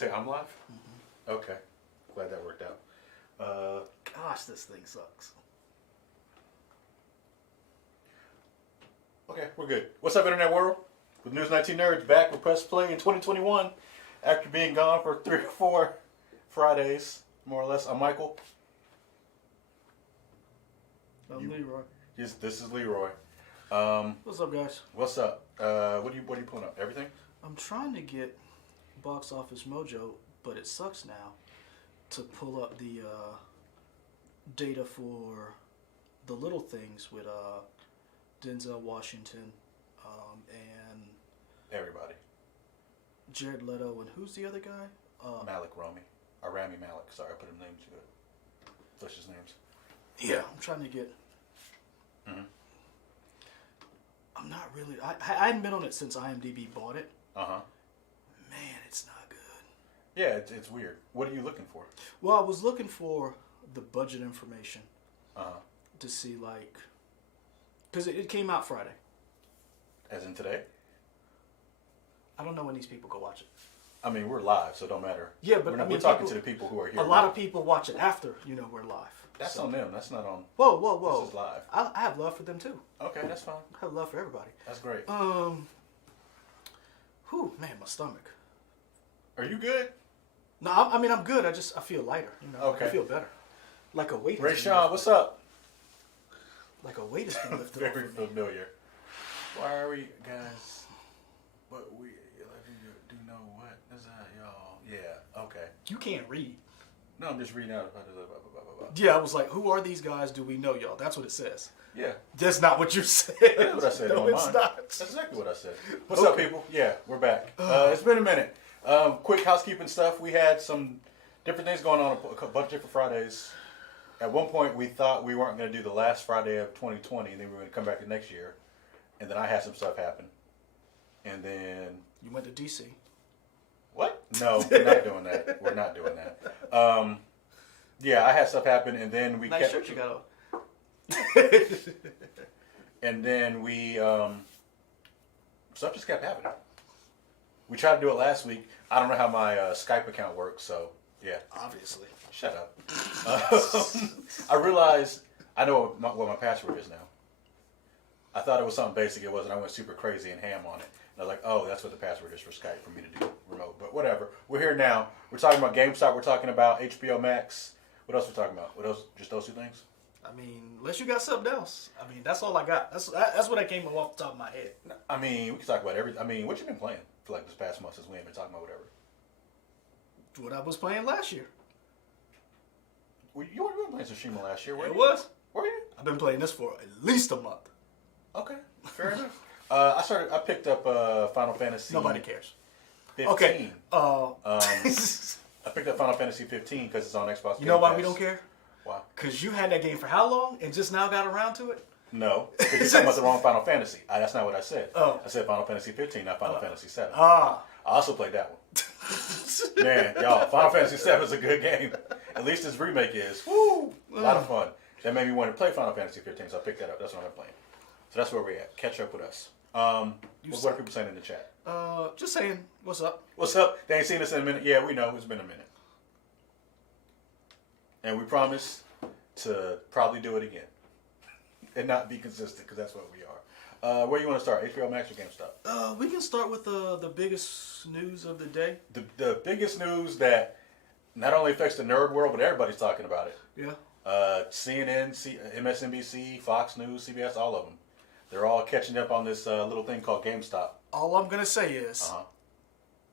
say I'm live? Mm-hmm. Okay. Glad that worked out. Gosh, this thing sucks. Okay, we're good. What's up, Internet World? With News 19 Nerds back with Press Play in 2021 after being gone for 3 or 4 Fridays, more or less. I'm Michael. I'm Leroy. Yes, this is Leroy. What's up, guys? What's up? What are you pulling up? Everything? I'm trying to get Box Office Mojo, but it sucks now to pull up the data for the little things with Denzel Washington and Everybody. Jared Leto, and who's the other guy? Rami Malek. Sorry, I put his names good. Those his names. Yeah, I'm trying to get. Mm-hmm. I'm not really. I hadn't been on it since IMDb bought it. Man, it's not good. Yeah, it's weird. What are you looking for? Well, I was looking for the budget information to see, like, because it came out Friday. As in today? I don't know when these people go watch it. I mean, we're live, so it don't matter. Yeah, but we're talking to the people who are here. A lot of people watch it after, we're live. That's on them. That's not on. Whoa. This is live. I have love for them too. Okay, that's fine. I have love for everybody. That's great. Man, my stomach. Are you good? No, I'm good. I feel lighter. Okay. I feel better. Like a weight. Ray Sean, what's up? Like a weight has been lifted. Very familiar. Why are we, guys? What we do know what is that, y'all? Yeah. Okay. You can't read. No, I'm just reading out. Yeah, I was like, who are these guys? Do we know y'all? That's what it says. Yeah. That's not what you said. That's what I said. No, it's not. That's exactly what I said. What's up, people? Yeah, we're back. It's been a minute. Quick housekeeping stuff. We had some different things going on, a bunch of different Fridays. At one point, we thought we weren't going to do the last Friday of 2020, and then we were going to come back the next year. And then I had some stuff happen. And then... You went to D.C. What? No, we're not doing that. We're not doing that. Yeah, I had stuff happen, and then we nice shirt you got on. And then we... stuff just kept happening. We tried to do it last week. I don't know how my Skype account works, so yeah. Obviously. Shut up. I realized I know what my password is now. I thought it was something basic. It wasn't. I went super crazy and ham on it. And I was like, oh, that's what the password is for Skype for me to do remote. But whatever. We're here now. We're talking about GameStop. We're talking about HBO Max. What else are we talking about? What else? Just those two things? I mean, unless you got something else. I mean, that's all I got. That's what I came off the top of my head. I mean, we can talk about everything. I mean, what you been playing for like this past month since we ain't been talking about whatever? What I was playing last year. You weren't playing Tsushima last year, were you? It was. Were you? I've been playing this for at least a month. Okay, fair enough. I picked up Final Fantasy. Nobody cares. 15. Okay. I picked up Final Fantasy 15 because it's on Xbox. You know why we don't care? Why? Because you had that game for how long and just now got around to it? No, because you're talking about the wrong Final Fantasy. That's not what I said. Oh. I said Final Fantasy 15, not Final Fantasy 7. I also played that one. Man, y'all, Final Fantasy 7 is a good game. At least its remake is. Woo! A lot of fun. That made me want to play Final Fantasy 15, so I picked that up. That's what I'm playing. So that's where we're at. Catch up with us. What are people saying in the chat? Just saying, what's up? What's up? They ain't seen us in a minute. Yeah, we know. It's been a minute. And we promise to probably do it again. And not be consistent, because that's what we are. Where you want to start? HBO Max or GameStop? We can start with the biggest news of the day. The biggest news that not only affects the nerd world, but everybody's talking about it. Yeah. CNN, MSNBC, Fox News, CBS, all of them. They're all catching up on this little thing called GameStop. All I'm going to say is,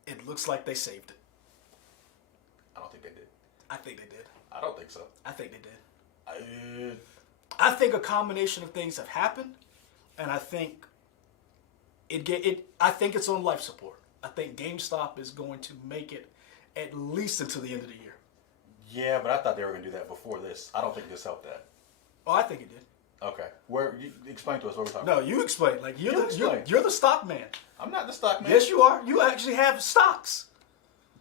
it looks like they saved it. I don't think they did. I think they did. I don't think so. I think they did. I I think a combination of things have happened, and I think I think it's on life support. I think GameStop is going to make it at least until the end of the year. Yeah, but I thought they were going to do that before this. I don't think this helped that. Oh, I think it did. Okay. Explain to us what we're talking about. No, you explain. Like you're the stock man. I'm not the stock man. Yes, you are. You actually have stocks.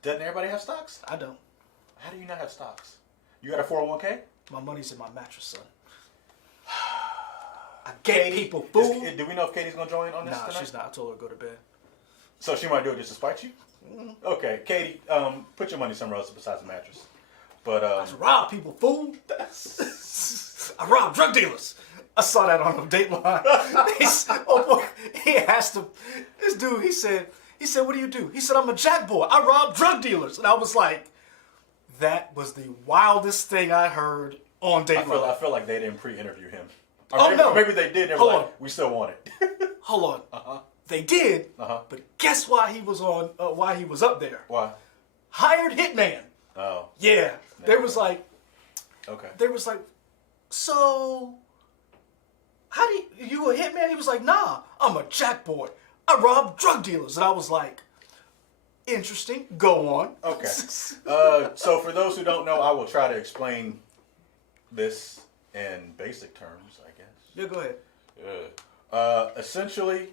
Doesn't everybody have stocks? I don't. How do you not have stocks? You got a 401k? My money's in my mattress, son. I gave people food. Do we know if Katie's going to join on this Nah, tonight? she's not. I told her to go to bed. So she might do it just to spite you? Okay, Katie, put your money somewhere else besides the mattress. But I rob people, fool. I rob drug dealers. I saw that on Dateline. He asked him, this dude, he said, what do you do? He said, I'm a jack boy. I rob drug dealers. And I was like, that was the wildest thing I heard on Dateline. I feel like they didn't pre-interview him. No. Maybe they did. They were like, we still want it. Hold on. They did, but guess why he was on? Why he was up there? Why? Hired hitman. Oh. Yeah. They was like, okay. They was like, so how do you a hitman? He was like, nah, I'm a jack boy. I rob drug dealers. And I was like, interesting. Go on. Okay. So for those who don't know, I will try to explain this in basic terms, I guess. Yeah, go ahead. Essentially,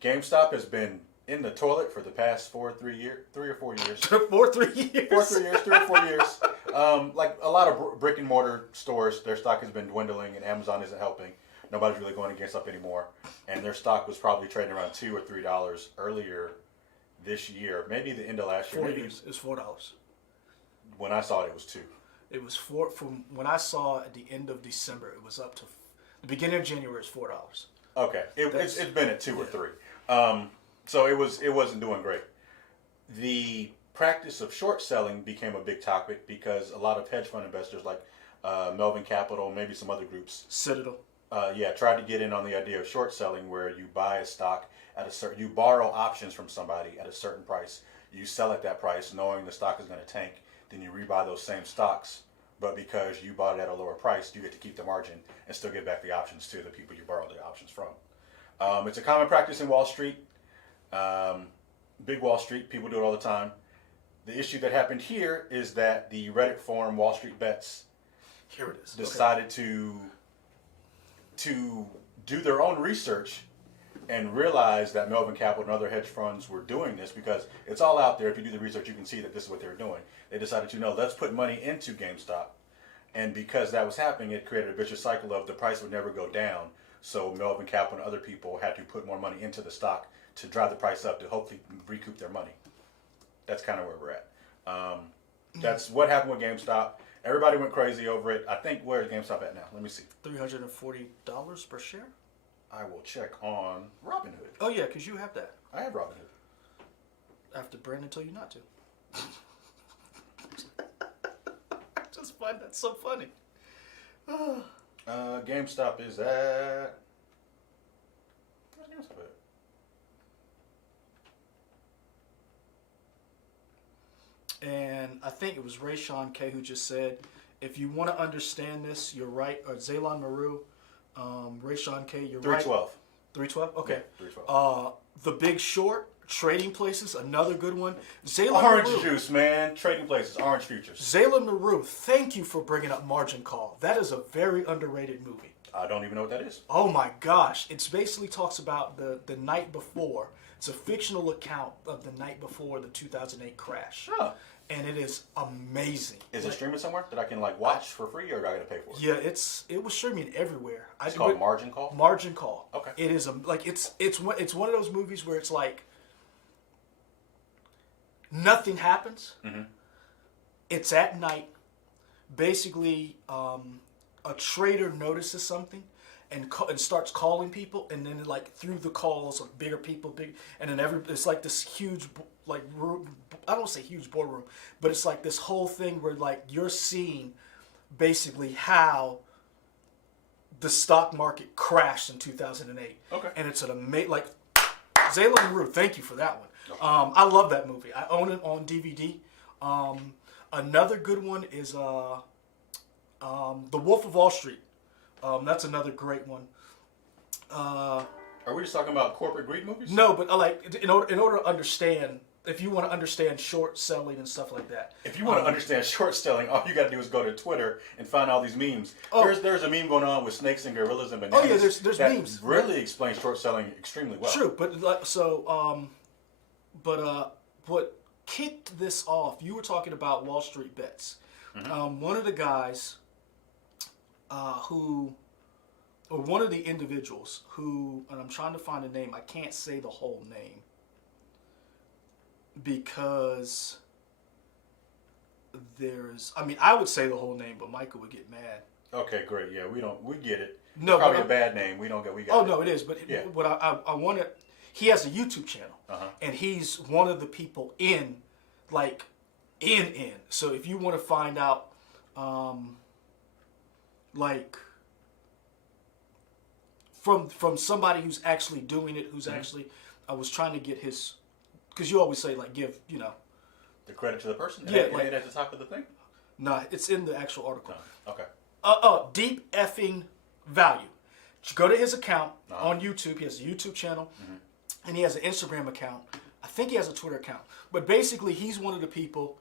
GameStop has been in the toilet for the past 3 or 4 years. 3 or 4 years. 3 or 4 years. Like a lot of brick and mortar stores, their stock has been dwindling, and Amazon isn't helping. Nobody's really going to GameStop anymore, and their stock was probably trading around $2 or $3 earlier this year, maybe the end of last year. 4 years. It's $4. When I saw it, it was $2. It was $4 from when I saw at the end of December. It was up to the beginning of January. It's $4. Okay, it's been at 2 or 3. So it wasn't doing great. The practice of short selling became a big topic because a lot of hedge fund investors like Melvin Capital, maybe some other groups, Citadel, tried to get in on the idea of short selling, where you buy a stock at you borrow options from somebody at a certain price, you sell at that price, knowing the stock is going to tank, then you rebuy those same stocks, but because you bought it at a lower price, you get to keep the margin and still give back the options to the people you borrowed the options from. It's a common practice in Wall Street. Big Wall Street, people do it all the time. The issue that happened here is that the Reddit forum Wall Street Bets decided to do their own research and realize that Melvin Capital and other hedge funds were doing this, because it's all out there. If you do the research, you can see that this is what they were doing. They decided let's put money into GameStop. And because that was happening, it created a vicious cycle of the price would never go down. So Melvin Capital and other people had to put more money into the stock to drive the price up to hopefully recoup their money. That's kind of where we're at. That's what happened with GameStop. Everybody went crazy over it. I think, where's GameStop at now? Let me see. $340 per share? I will check on Robinhood. Oh, yeah, because you have that. I have Robinhood. After Brandon told you not to. I just find that so funny. GameStop is at... Where's GameStop at? And I think it was Ray Sean K who just said, if you want to understand this, you're right. Or Zaylon Maru, Ray Sean K, you're 312. right. 312? Okay. Yeah, 312. The Big Short, Trading Places, another good one. Orange juice, man. Trading Places, Orange Futures. Zaylon Maru, thank you for bringing up Margin Call. That is a very underrated movie. I don't even know what that is. Oh my gosh. It basically talks about the night before. It's a fictional account of the night before the 2008 crash. Huh. And it is amazing. Is it streaming somewhere that I can watch for free, or do I got to pay for it? Yeah, it was streaming everywhere. It's called Margin Call? Margin Call. Okay. It is it's one of those movies where it's like nothing happens. Mm-hmm. It's at night. Basically, a trader notices something and starts calling people, and then through the calls of bigger people, and then it's like this huge room. I don't say huge boardroom, but it's like this whole thing where you're seeing basically how the stock market crashed in 2008. Okay. And it's an amazing Zaylon Maru. Thank you for that one. Okay. I love that movie. I own it on DVD. Another good one is The Wolf of Wall Street. That's another great one. Are we just talking about corporate greed movies? No, but in order to understand, if you want to understand short selling and stuff like that. If you want to understand short selling, all you got to do is go to Twitter and find all these memes. There's a meme going on with snakes and gorillas and bananas. Oh yeah, there's that memes. Really explains short selling extremely well. True, but what kicked this off? You were talking about Wall Street Bets. Mm-hmm. One of the guys one of the individuals who, and I'm trying to find a name, I can't say the whole name. because I would say the whole name, but Michael would get mad. Okay, great. Yeah, we get it. No, it's probably a bad name. We got it. No, it is. But yeah. what I want to, he has a YouTube channel, and he's one of the people in. So if you want to find out, from somebody who's actually doing it, who's actually, I was trying to get his, because you always say give the credit to the person. Yeah, it at the top of the thing. Nah, it's in the actual article. Oh, okay. Deep effing value. Go to his account on YouTube. He has a YouTube channel, and he has an Instagram account. I think he has a Twitter account. But basically, he's one of the people.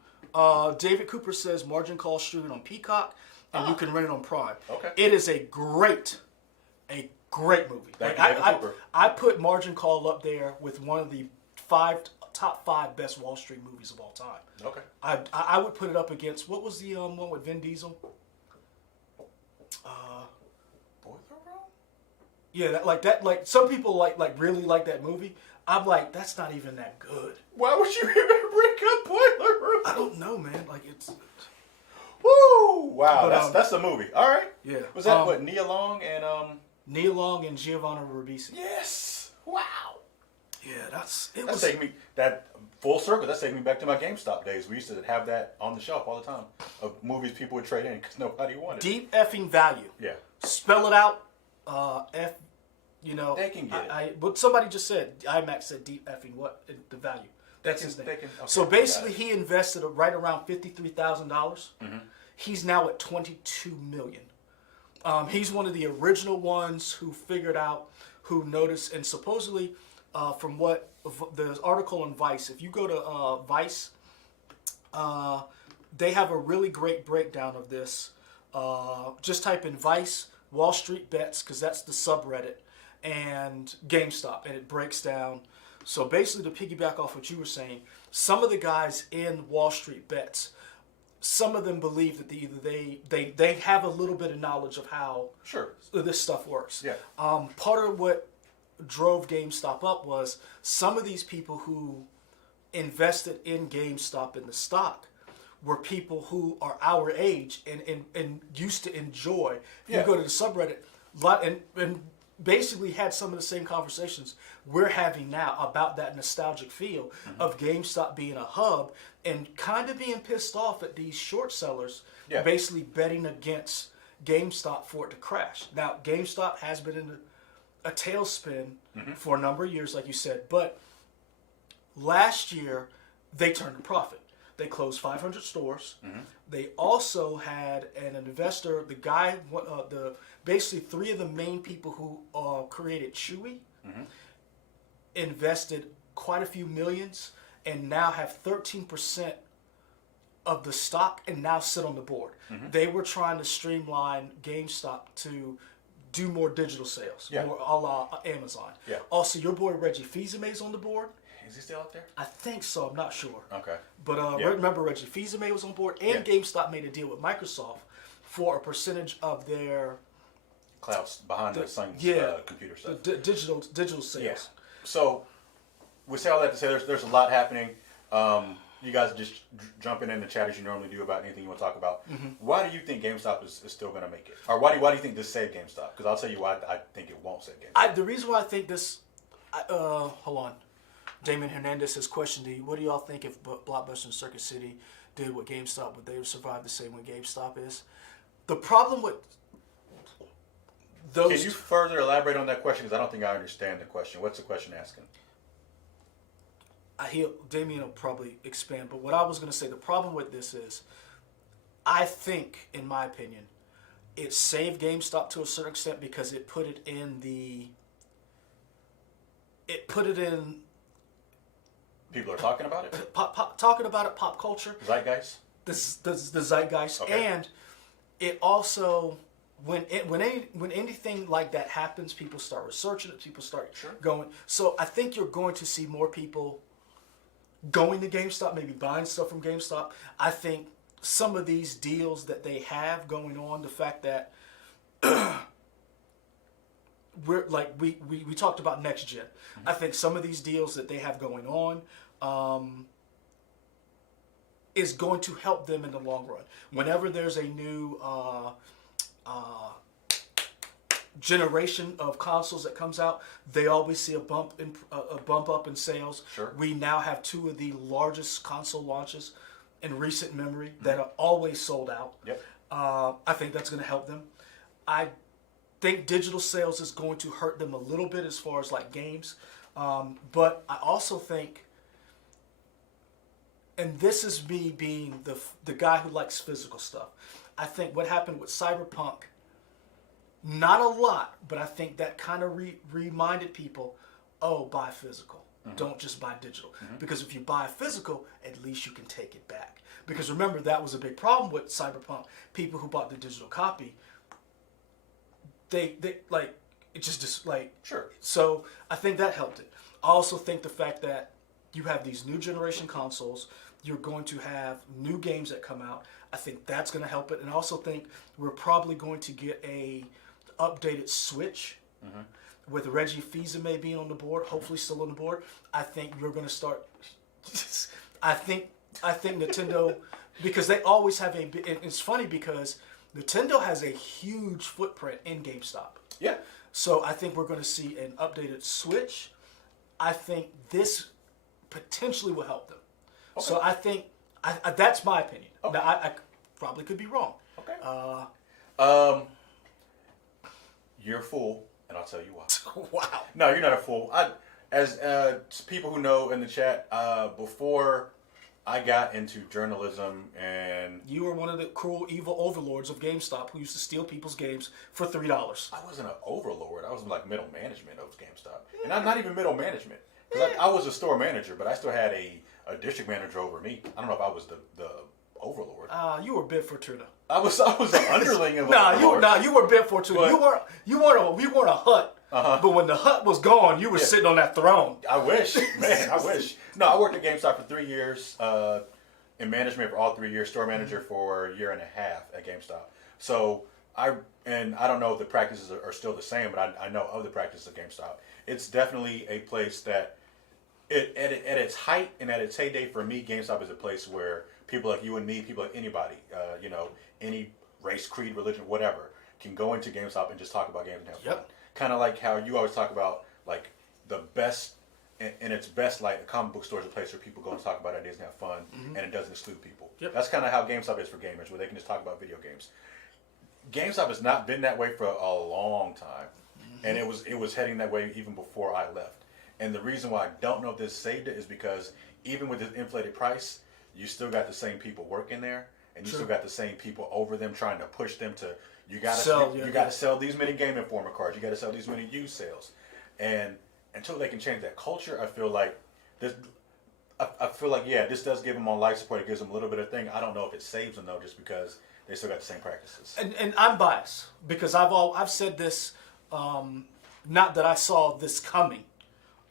David Cooper says Margin Call streaming on Peacock, and you can rent it on Prime. Okay. It is a great movie. I put Margin Call up there with one of the top 5 best Wall Street movies of all time. Okay. I would put it up against, what was the one with Vin Diesel? Yeah, that some people really like that movie. I'm like, that's not even that good. Why would you even bring up Boiler Room? I don't know, man. It's. Woo! Wow, But, that's the movie. All right. Yeah. Was that what Nia Long and Nia Long and Giovanna Ribisi. Yes. Wow. Yeah, that's taking me that full circle. That's taking me back to my GameStop days. We used to have that on the shelf all the time of movies people would trade in because nobody wanted. Deep effing value. Yeah. Spell it out. They can get it. But somebody just said IMAX said deep effing what the value. That's his name. So basically, he invested right around $53,000. He's now at $22 million. He's one of the original ones who figured out, who noticed, and supposedly, from what the article on Vice, if you go to Vice, they have a really great breakdown of this. Just type in Vice Wall Street Bets, because that's the subreddit, and GameStop, and it breaks down. So basically, to piggyback off what you were saying, some of the guys in Wall Street Bets, some of them believe that they have a little bit of knowledge of how this stuff works. Yeah. Part of what drove GameStop up was some of these people who invested in GameStop in the stock were people who are our age and used to enjoy. If you go to the subreddit, and basically had some of the same conversations we're having now about that nostalgic feel of GameStop being a hub and kind of being pissed off at these short sellers basically betting against GameStop for it to crash. Now, GameStop has been in a tailspin for a number of years, like you said, but last year they turned a profit. They closed 500 stores. They also had an investor, the guy, basically 3 of the main people who created Chewy, invested quite a few millions and now have 13% of the stock and now sit on the board. They were trying to streamline GameStop to do more digital sales, more a la Amazon. Also, your boy Reggie Fils-Aimé is on the board. Is he still out there? I think so. I'm not sure. Okay. But remember, Reggie Fils-Aimé was on board, and GameStop made a deal with Microsoft for a percentage of their clouds behind the scenes computer stuff. Digital sales. Yeah. So we say all that to say there's a lot happening. You guys just jumping in the chat as you normally do about anything you want to talk about. Why do you think GameStop is still going to make it? Or why do you think this saved GameStop? Because I'll tell you why I think it won't save GameStop. The reason why I think this... hold on. Damon Hernandez has questioned you. What do y'all think if Blockbuster and Circuit City did what GameStop, would they have survived the same way GameStop is? The problem with those... Can you further elaborate on that question? Because I don't think I understand the question. What's the question asking? Damien will probably expand, but what I was going to say, the problem with this is, I think, in my opinion, it saved GameStop to a certain extent because it put it in people are talking about it? Pop culture. Zeitgeist? The zeitgeist. Okay. And it also, when anything like that happens, people start researching it, people start going. So I think you're going to see more people going to GameStop, maybe buying stuff from GameStop. I think some of these deals that they have going on, the fact that we're like we talked about next gen. I think some of these deals that they have going on, is going to help them in the long run. Whenever there's a new generation of consoles that comes out, they always see a bump up in sales. Sure. We now have 2 of the largest console launches in recent memory that are always sold out. Yep. I think that's going to help them. I think digital sales is going to hurt them a little bit as far as like games, but I also think, and this is me being the guy who likes physical stuff, I think what happened with Cyberpunk, not a lot, but I think that kind of reminded people, oh, buy physical. Don't just buy digital. Because if you buy physical, at least you can take it back. Because remember, that was a big problem with Cyberpunk. People who bought the digital copy, they like, it just like... Sure. So I think that helped it. I also think the fact that you have these new generation consoles, you're going to have new games that come out. I think that's going to help it. And I also think we're probably going to get a updated Switch with Reggie Fils-Aimé being on the board, hopefully still on the board. I think you're going to start. I think Nintendo, because they always have a. It's funny because Nintendo has a huge footprint in GameStop. Yeah. So I think we're going to see an updated Switch. I think this potentially will help them. Okay. So I think that's my opinion. Okay. Now I probably could be wrong. Okay. You're a fool, and I'll tell you why. Wow. No, you're not a fool. As people who know in the chat, before I got into journalism, and you were one of the cruel, evil overlords of GameStop who used to steal people's games for $3. I wasn't an overlord. I was like middle management of GameStop, and I'm not even middle management because I was a store manager, but I still had a district manager over me. I don't know if I was the overlord. You were bit Fortuna. I was the underling of overlord. You were bit Fortuna. You weren't a hut. But when the hut was gone, you were sitting on that throne. I wish, man. I wish. No, I worked at GameStop for 3 years, in management for all 3 years, store manager for a year and a half at GameStop. So I don't know if the practices are still the same, but I know of the practices of GameStop. It's definitely a place that, at its height and at its heyday for me, GameStop is a place where people like you and me, people like anybody, any race, creed, religion, whatever, can go into GameStop and just talk about games and have fun. Kind of like how you always talk about, like, the best, in its best light, the comic book store is a place where people go and talk about ideas and have fun, and it doesn't exclude people. That's kind of how GameStop is for gamers, where they can just talk about video games. GameStop has not been that way for a long time, and it was heading that way even before I left. And the reason why I don't know if this saved it is because even with this inflated price, you still got the same people working there, and you still got the same people over them trying to push them to, you got to sell these many Game Informer cards, you got to sell these many used sales. And until they can change that culture, I feel like this does give them on life support. It gives them a little bit of thing. I don't know if it saves them though, just because they still got the same practices. And I'm biased because I've said this, not that I saw this coming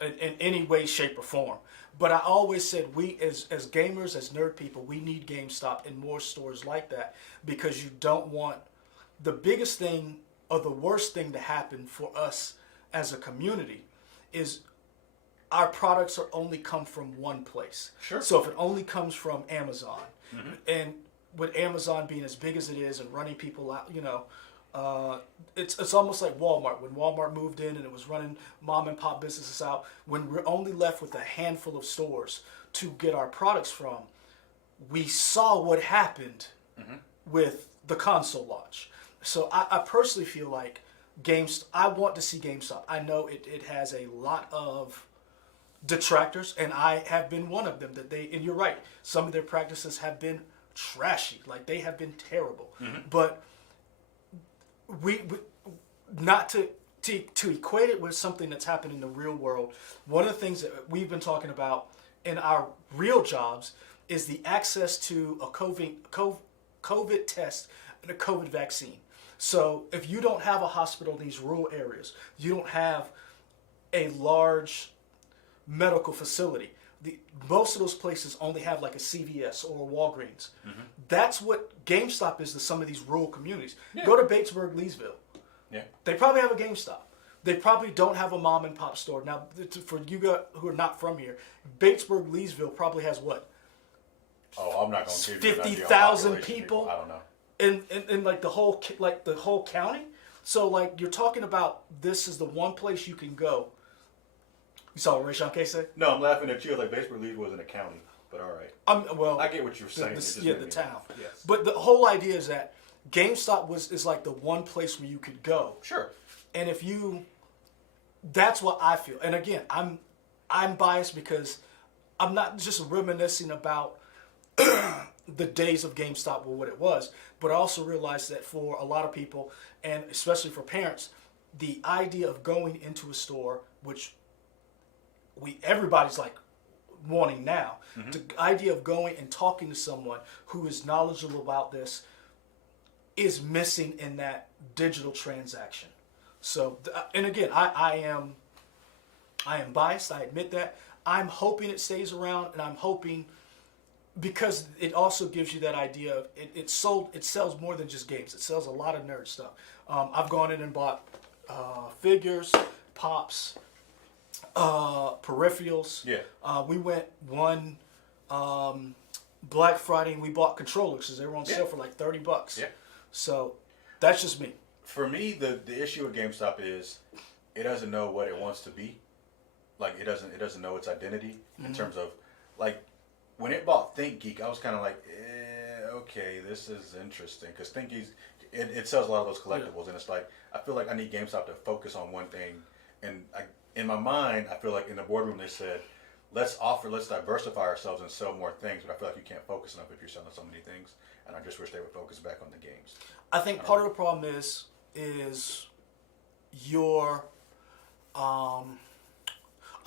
in any way, shape, or form. But I always said we, as gamers, as nerd people, we need GameStop and more stores like that, because you don't want the biggest thing or the worst thing to happen for us as a community is our products are only come from one place. Sure. So if it only comes from Amazon, and with Amazon being as big as it is and running people out, it's almost like Walmart. When Walmart moved in and it was running mom and pop businesses out, when we're only left with a handful of stores to get our products from, we saw what happened with the console launch. So I personally feel like I want to see GameStop. I know it has a lot of detractors, and I have been one of them. And you're right, some of their practices have been trashy, like they have been terrible. But we not to equate it with something that's happened in the real world. One of the things that we've been talking about in our real jobs is the access to a COVID test and a COVID vaccine. So if you don't have a hospital in these rural areas, you don't have a large medical facility. Most of those places only have like a CVS or a Walgreens. That's what GameStop is to some of these rural communities. Go to Batesburg, Leesville. They probably have a GameStop. They probably don't have a mom and pop store. Now, for you guys who are not from here, Batesburg, Leesville probably has what? Oh, I'm not going to give you an idea on 50,000 population people. I don't know. In like the whole county. So like you're talking about this is the one place you can go. You saw what Ray Sean K said? No, I'm laughing at you. Like baseball league wasn't a county, but all right. Well, I get what you're saying. the town. Yes. But the whole idea is that GameStop is like the one place where you could go. Sure. And if you, that's what I feel. And again, I'm biased because I'm not just reminiscing about the days of GameStop or what it was, but I also realized that for a lot of people, and especially for parents, the idea of going into a store, which everybody's like wanting now, the idea of going and talking to someone who is knowledgeable about this is missing in that digital transaction. So, and again, I am biased. I admit that. I'm hoping it stays around, and I'm hoping because it also gives you that idea of it sells more than just games. It sells a lot of nerd stuff. I've gone in and bought figures, pops, peripherals. Yeah. We went one Black Friday and we bought controllers because they were on sale for like $30. Yeah. So that's just me. For me, the issue with GameStop is it doesn't know what it wants to be. Like it doesn't know its identity in terms of like when it bought ThinkGeek, I was kind of like, okay, this is interesting because ThinkGeek it sells a lot of those collectibles, and it's like I feel like I need GameStop to focus on one thing. And in my mind, I feel like in the boardroom they said, let's diversify ourselves and sell more things. But I feel like you can't focus enough if you're selling so many things. And I just wish they would focus back on the games. I think part of the problem is your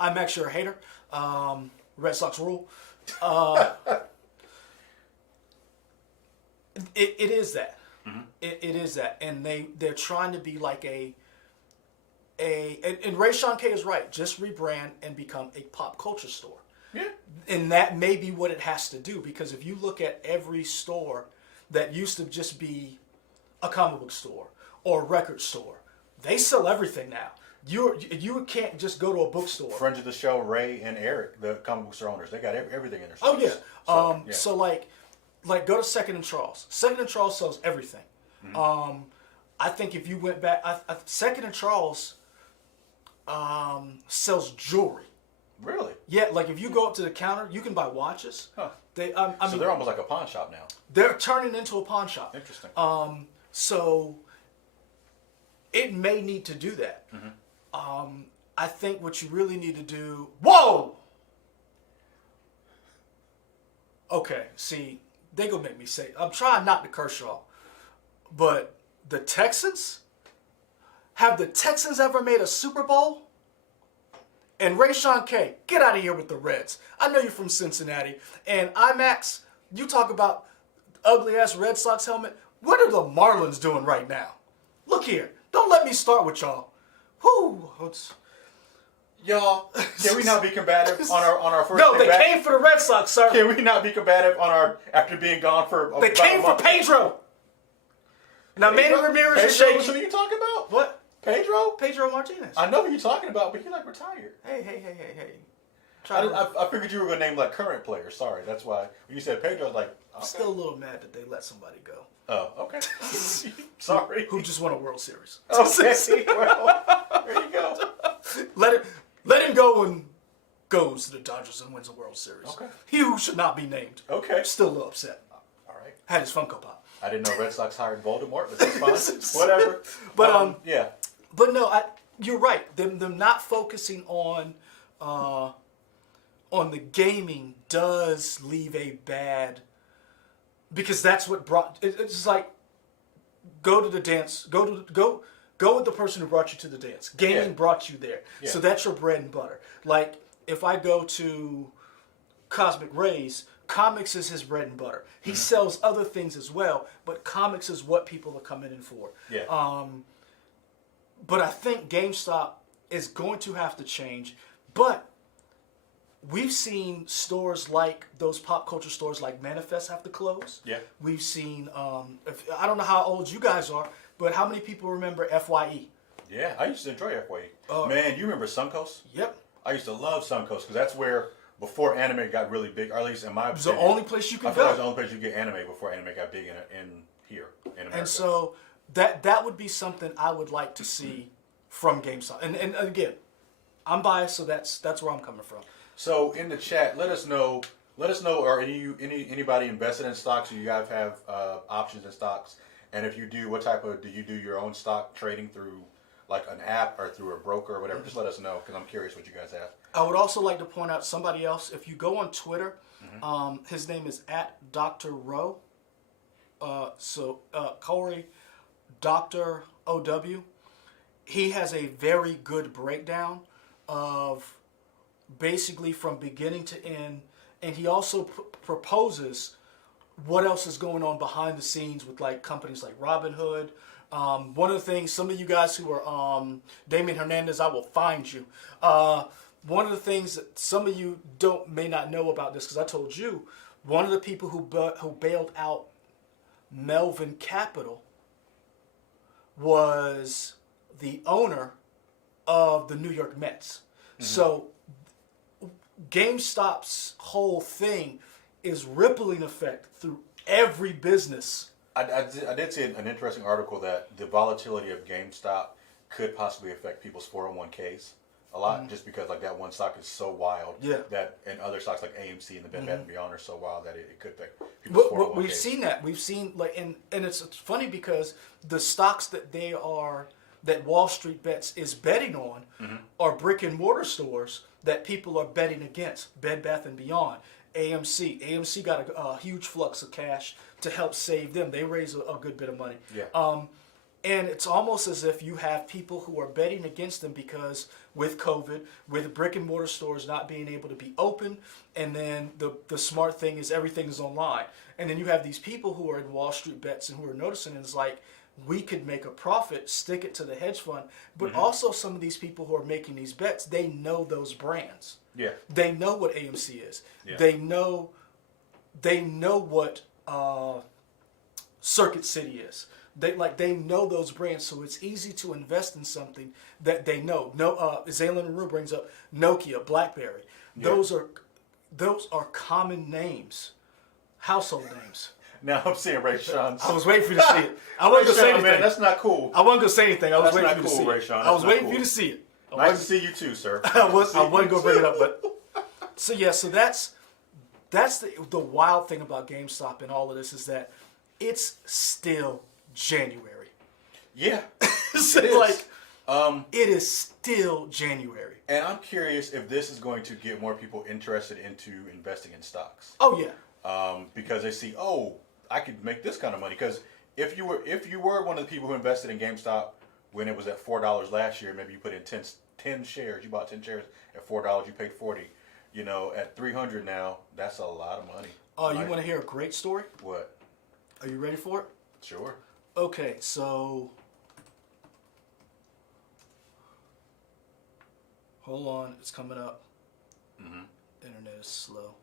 I'm actually a hater. Red Sox rule. It is that. Mm-hmm. It is that, and they're trying to be like and Ray Sean K is right. Just rebrand and become a pop culture store. Yeah. And that may be what it has to do, because if you look at every store that used to just be a comic book store or a record store, they sell everything now. You can't just go to a bookstore. Friends of the show, Ray and Eric, the comic book store owners, they got everything in their stores. Oh yeah. So like go to Second and Charles. Second and Charles sells everything. Mm-hmm. I think if you went back, Second and Charles sells jewelry. Really? Yeah, like if you go up to the counter, you can buy watches. Huh. I mean, they're almost like a pawn shop now. They're turning into a pawn shop. Interesting. So it may need to do that. Mm-hmm. I think what you really need to do. Whoa. Okay. See, they gonna make me say. I'm trying not to curse y'all, but the Texans. Have the Texans ever made a Super Bowl? And Ray Sean K, get out of here with the Reds. I know you're from Cincinnati. And IMAX, you talk about ugly ass Red Sox helmet. What are the Marlins doing right now? Look here. Don't let me start with y'all. Whoo. Y'all, can we not be combative on our first No, day they back? came for the Red Sox, sir. Can we not be combative on our after being gone for They came for Pedro. Now, Manny Ramirez is shaking. Who are you talking about? What? Pedro? Martinez. I know who you're talking about, but he like retired. Hey. I figured you were going to name like current players. Sorry, that's why. When you said Pedro, I was like, okay. I'm still a little mad that they let somebody go. Oh, okay. Sorry. Who just won a World Series. Okay, well, there you go. Let him go and goes to the Dodgers and wins a World Series. Okay. He who should not be named. Okay. Still a little upset. All right. Had his Funko Pop. I didn't know Red Sox hired Voldemort, but that's fine. Whatever. But yeah. But no, you're right. Them not focusing on the gaming does leave a bad, because that's what brought. It's like go to the dance. Go with the person who brought you to the dance. Gaming brought you there, so that's your bread and butter. Like if I go to Cosmic Rays, comics is his bread and butter. He sells other things as well, but comics is what people are coming in for. Yeah. But I think GameStop is going to have to change. But we've seen stores like those pop culture stores like Manifest have to close. Yeah. We've seen, I don't know how old you guys are, but how many people remember FYE? Yeah, I used to enjoy FYE. Man, you remember Suncoast? Yep. I used to love Suncoast because that's where before anime got really big, or at least in my It's the opinion, only place you I can feel go. like it's the only place you get anime before anime got big in here in America. And so that would be something I would like to see from GameStop. And again, I'm biased, so that's where I'm coming from. So in the chat, let us know. Are anybody invested in stocks? Do you guys have options in stocks? And if you do, do you do your own stock trading through like an app or through a broker or whatever? Just let us know because I'm curious what you guys have. I would also like to point out somebody else. If you go on Twitter, his name is @Dr. Rowe. Corey, Dr. OW. He has a very good breakdown of basically from beginning to end, and he also proposes what else is going on behind the scenes with like companies like Robinhood. One of the things, some of you guys who are Damien Hernandez, I will find you. One of the things that some of you may not know about this, because I told you, one of the people who bailed out Melvin Capital was the owner of the New York Mets. Mm-hmm. So GameStop's whole thing is rippling effect through every business. I did see an interesting article that the volatility of GameStop could possibly affect people's 401ks a lot, just because like that one stock is so wild. Yeah. That and other stocks like AMC and the Bed Bath & Beyond are so wild that it could affect people's 401ks. But we've seen that. We've seen like and it's funny because the stocks that Wall Street Bets is betting on are brick and mortar stores that people are betting against. Bed Bath & Beyond, AMC. AMC got a huge flux of cash to help save them. They raise a good bit of money. Yeah. And it's almost as if you have people who are betting against them because with COVID, with brick and mortar stores not being able to be open, and then the smart thing is everything is online. And then you have these people who are in Wall Street Bets and who are noticing it's like, we could make a profit, stick it to the hedge fund. But also some of these people who are making these bets, they know those brands. Yeah. They know what AMC is. Yeah. They know what Circuit City is. They know those brands, so it's easy to invest in something that they know. Zaylin Rue brings up Nokia, BlackBerry. Yeah. Those are common names, household names. Now I'm seeing Ray Sean. I was waiting for you to see it. I wasn't gonna say anything. Man, that's not cool. I wasn't gonna say anything. I was That's waiting not for you to cool, see Ray it. Sean. I was That's waiting not for you cool. to see it. Nice to see you too, sir. I wasn't gonna bring it up, but so that's the wild thing about GameStop and all of this is that it's still January. Yeah, So, it is. like, it is still January. And I'm curious if this is going to get more people interested into investing in stocks. Oh yeah. Because they see, I could make this kind of money. Because if you were one of the people who invested in GameStop when it was at $4 last year, maybe you put in 10 shares. You bought 10 shares at $4. You paid 40. At 300 now, that's a lot of money. You want to hear a great story? What? Are you ready for it? Sure. Okay, so hold on, it's coming up. Internet is slow.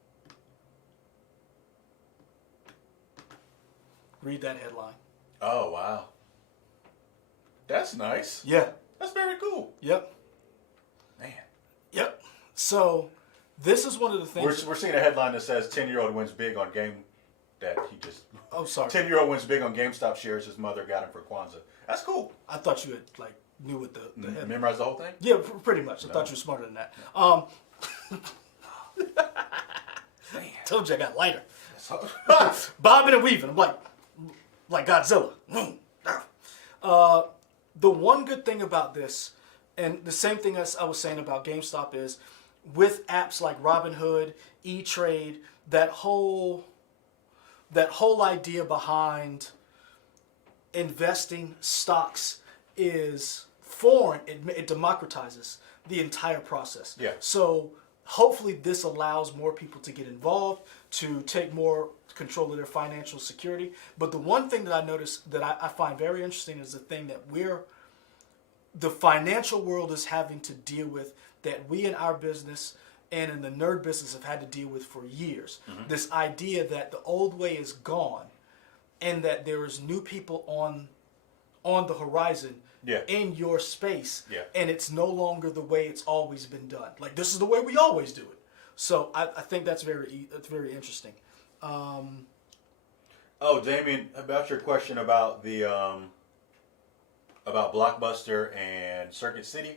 Read that headline. Oh, wow. That's nice. Yeah. That's very cool. Yep. Man. Yep. So this is one of the things. We're seeing a headline that says 10-year-old wins big on game that he just. Oh, sorry. 10-year-old wins big on GameStop shares his mother got him for Kwanzaa. That's cool. I thought you had knew what the headline. Memorize the whole thing? Yeah, pretty much. I thought you were smarter than that. Told you I got lighter. Bobbing and weaving. I'm like Godzilla. The one good thing about this, and the same thing as I was saying about GameStop is, with apps like Robinhood, E-Trade, that whole idea behind investing stocks is foreign. It democratizes the entire process. Yeah. So hopefully this allows more people to get involved, to take more control of their financial security. But the one thing that I noticed that I find very interesting is the thing that the financial world is having to deal with, that we in our business and in the nerd business have had to deal with for years. This idea that the old way is gone and that there is new people on the horizon in your space, and it's no longer the way it's always been done. Like, this is the way we always do it. So I think that's very interesting. Oh, Damien, about your question about the about Blockbuster and Circuit City,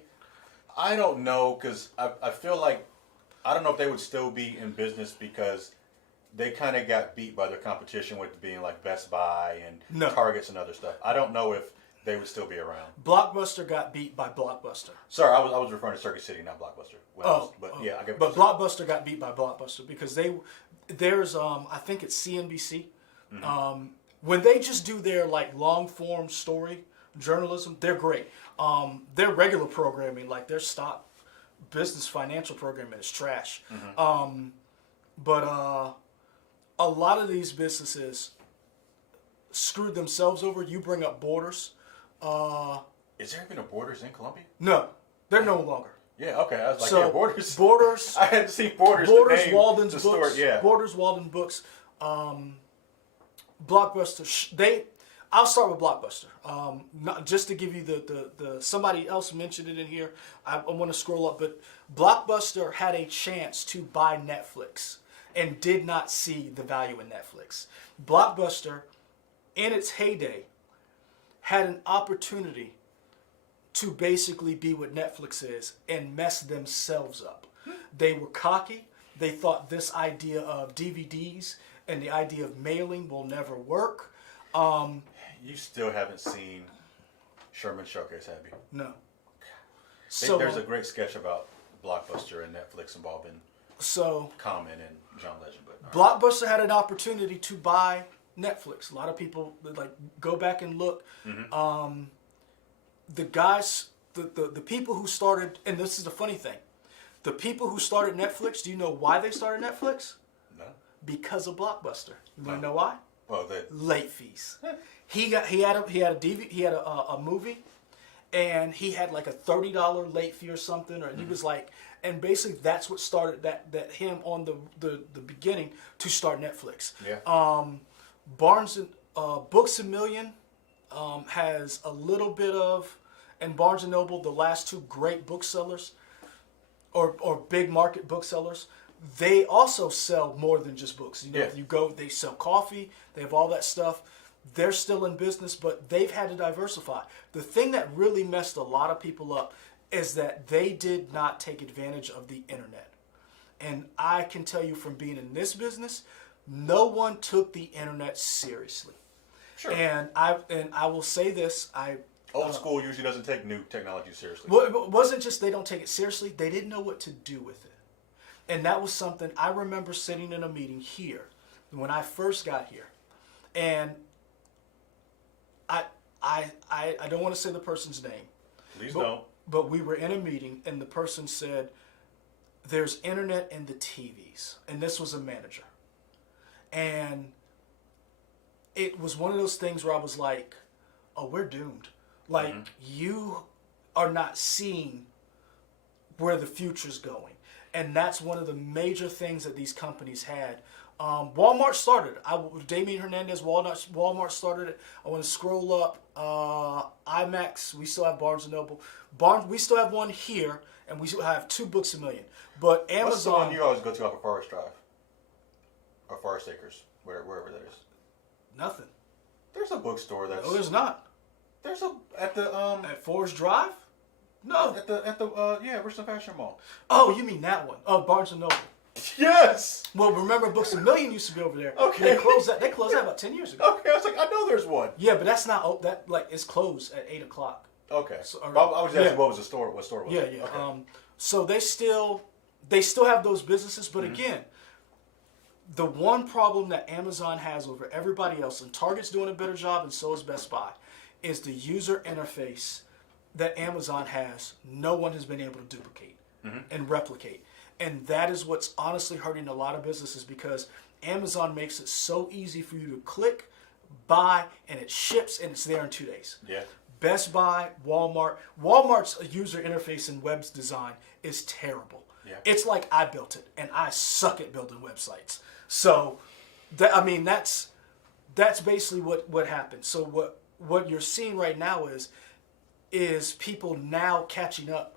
I don't know because I feel like I don't know if they would still be in business because they kind of got beat by their competition with being like Best Buy and No. Targets and other stuff. I don't know if they would still be around. Blockbuster got beat by Blockbuster. Sorry, I was referring to Circuit City, not Blockbuster. Yeah, I get. But Blockbuster got beat by Blockbuster because there's I think it's CNBC. Mm-hmm. When they just do their like long form story journalism, they're great. Their regular programming, like their stock business financial programming, is trash. Mm-hmm. But a lot of these businesses screwed themselves over. You bring up Borders. Is there even a Borders in Columbia? No, they're no longer. Yeah, okay. I was like, So, yeah, Borders. Borders. I had to see Borders. Borders, the name, Walden's the Books. store, yeah. Borders, Walden Books. Blockbuster. I'll start with Blockbuster. Not just to give you the somebody else mentioned it in here. I want to scroll up, but Blockbuster had a chance to buy Netflix and did not see the value in Netflix. Blockbuster, in its heyday, had an opportunity to basically be what Netflix is and mess themselves up. They were cocky. They thought this idea of DVDs and the idea of mailing will never work. You still haven't seen Sherman Showcase, have you? No. There's a great sketch about Blockbuster and Netflix involving Common and John Legend. But Blockbuster had an opportunity to buy Netflix. A lot of people like go back and look. Mm-hmm. The guys, the people who started, and this is the funny thing, the people who started Netflix. Do you know why they started Netflix? No. Because of Blockbuster. You want to know why? Well, late fees. He had a movie, and he had like a $30 late fee or something, or he was like, and basically that's what started that him on the beginning to start Netflix. Yeah. Barnes and Books A Million has a little bit of, and Barnes and Noble, the last two great booksellers, or big market booksellers. They also sell more than just books. You know, if you go, they sell coffee. They have all that stuff. They're still in business, but they've had to diversify. The thing that really messed a lot of people up is that they did not take advantage of the internet. And I can tell you from being in this business, no one took the internet seriously. Sure. And I will say this, Old school usually doesn't take new technology seriously. well, it wasn't just they don't take it seriously, they didn't know what to do with it. And that was something I remember sitting in a meeting here when I first got here. And I don't want to say the person's name. Please don't. But we were in a meeting and the person said, there's internet in the TVs. And this was a manager. And it was one of those things where I was like, oh, we're doomed. Like, you are not seeing where the future's going. And that's one of the major things that these companies had. Walmart started. Damien Hernandez, Walmart started it. I want to scroll up. IMAX, we still have Barnes & Noble. We still have one here, and we still have two Books A Million. But Amazon... What's the one you always go to off of Forest Drive? Or Forest Acres, wherever that is. Nothing. There's a bookstore that's... No, there's not. There's a... At the... At Forest Drive? No. At the Richland Fashion Mall. Oh, you mean that one? Oh, Barnes & Noble. Yes! Well, remember Books A Million used to be over there. Okay. They closed that about 10 years ago. Okay, I was like, I know there's one. Yeah, but that's not... it's closed at 8 o'clock. Okay. So, I was asking what was the store? What store was it? Yeah. Okay. So they still have those businesses, but again, the one problem that Amazon has over everybody else, and Target's doing a better job, and so is Best Buy, is the user interface that Amazon has. No one has been able to duplicate and replicate, and that is what's honestly hurting a lot of businesses because Amazon makes it so easy for you to click, buy, and it ships, and it's there in 2 days. Yeah. Best Buy, Walmart's user interface and web design is terrible. Yeah. It's like I built it, and I suck at building websites. So, that's basically what happened. So what you're seeing right now is people now catching up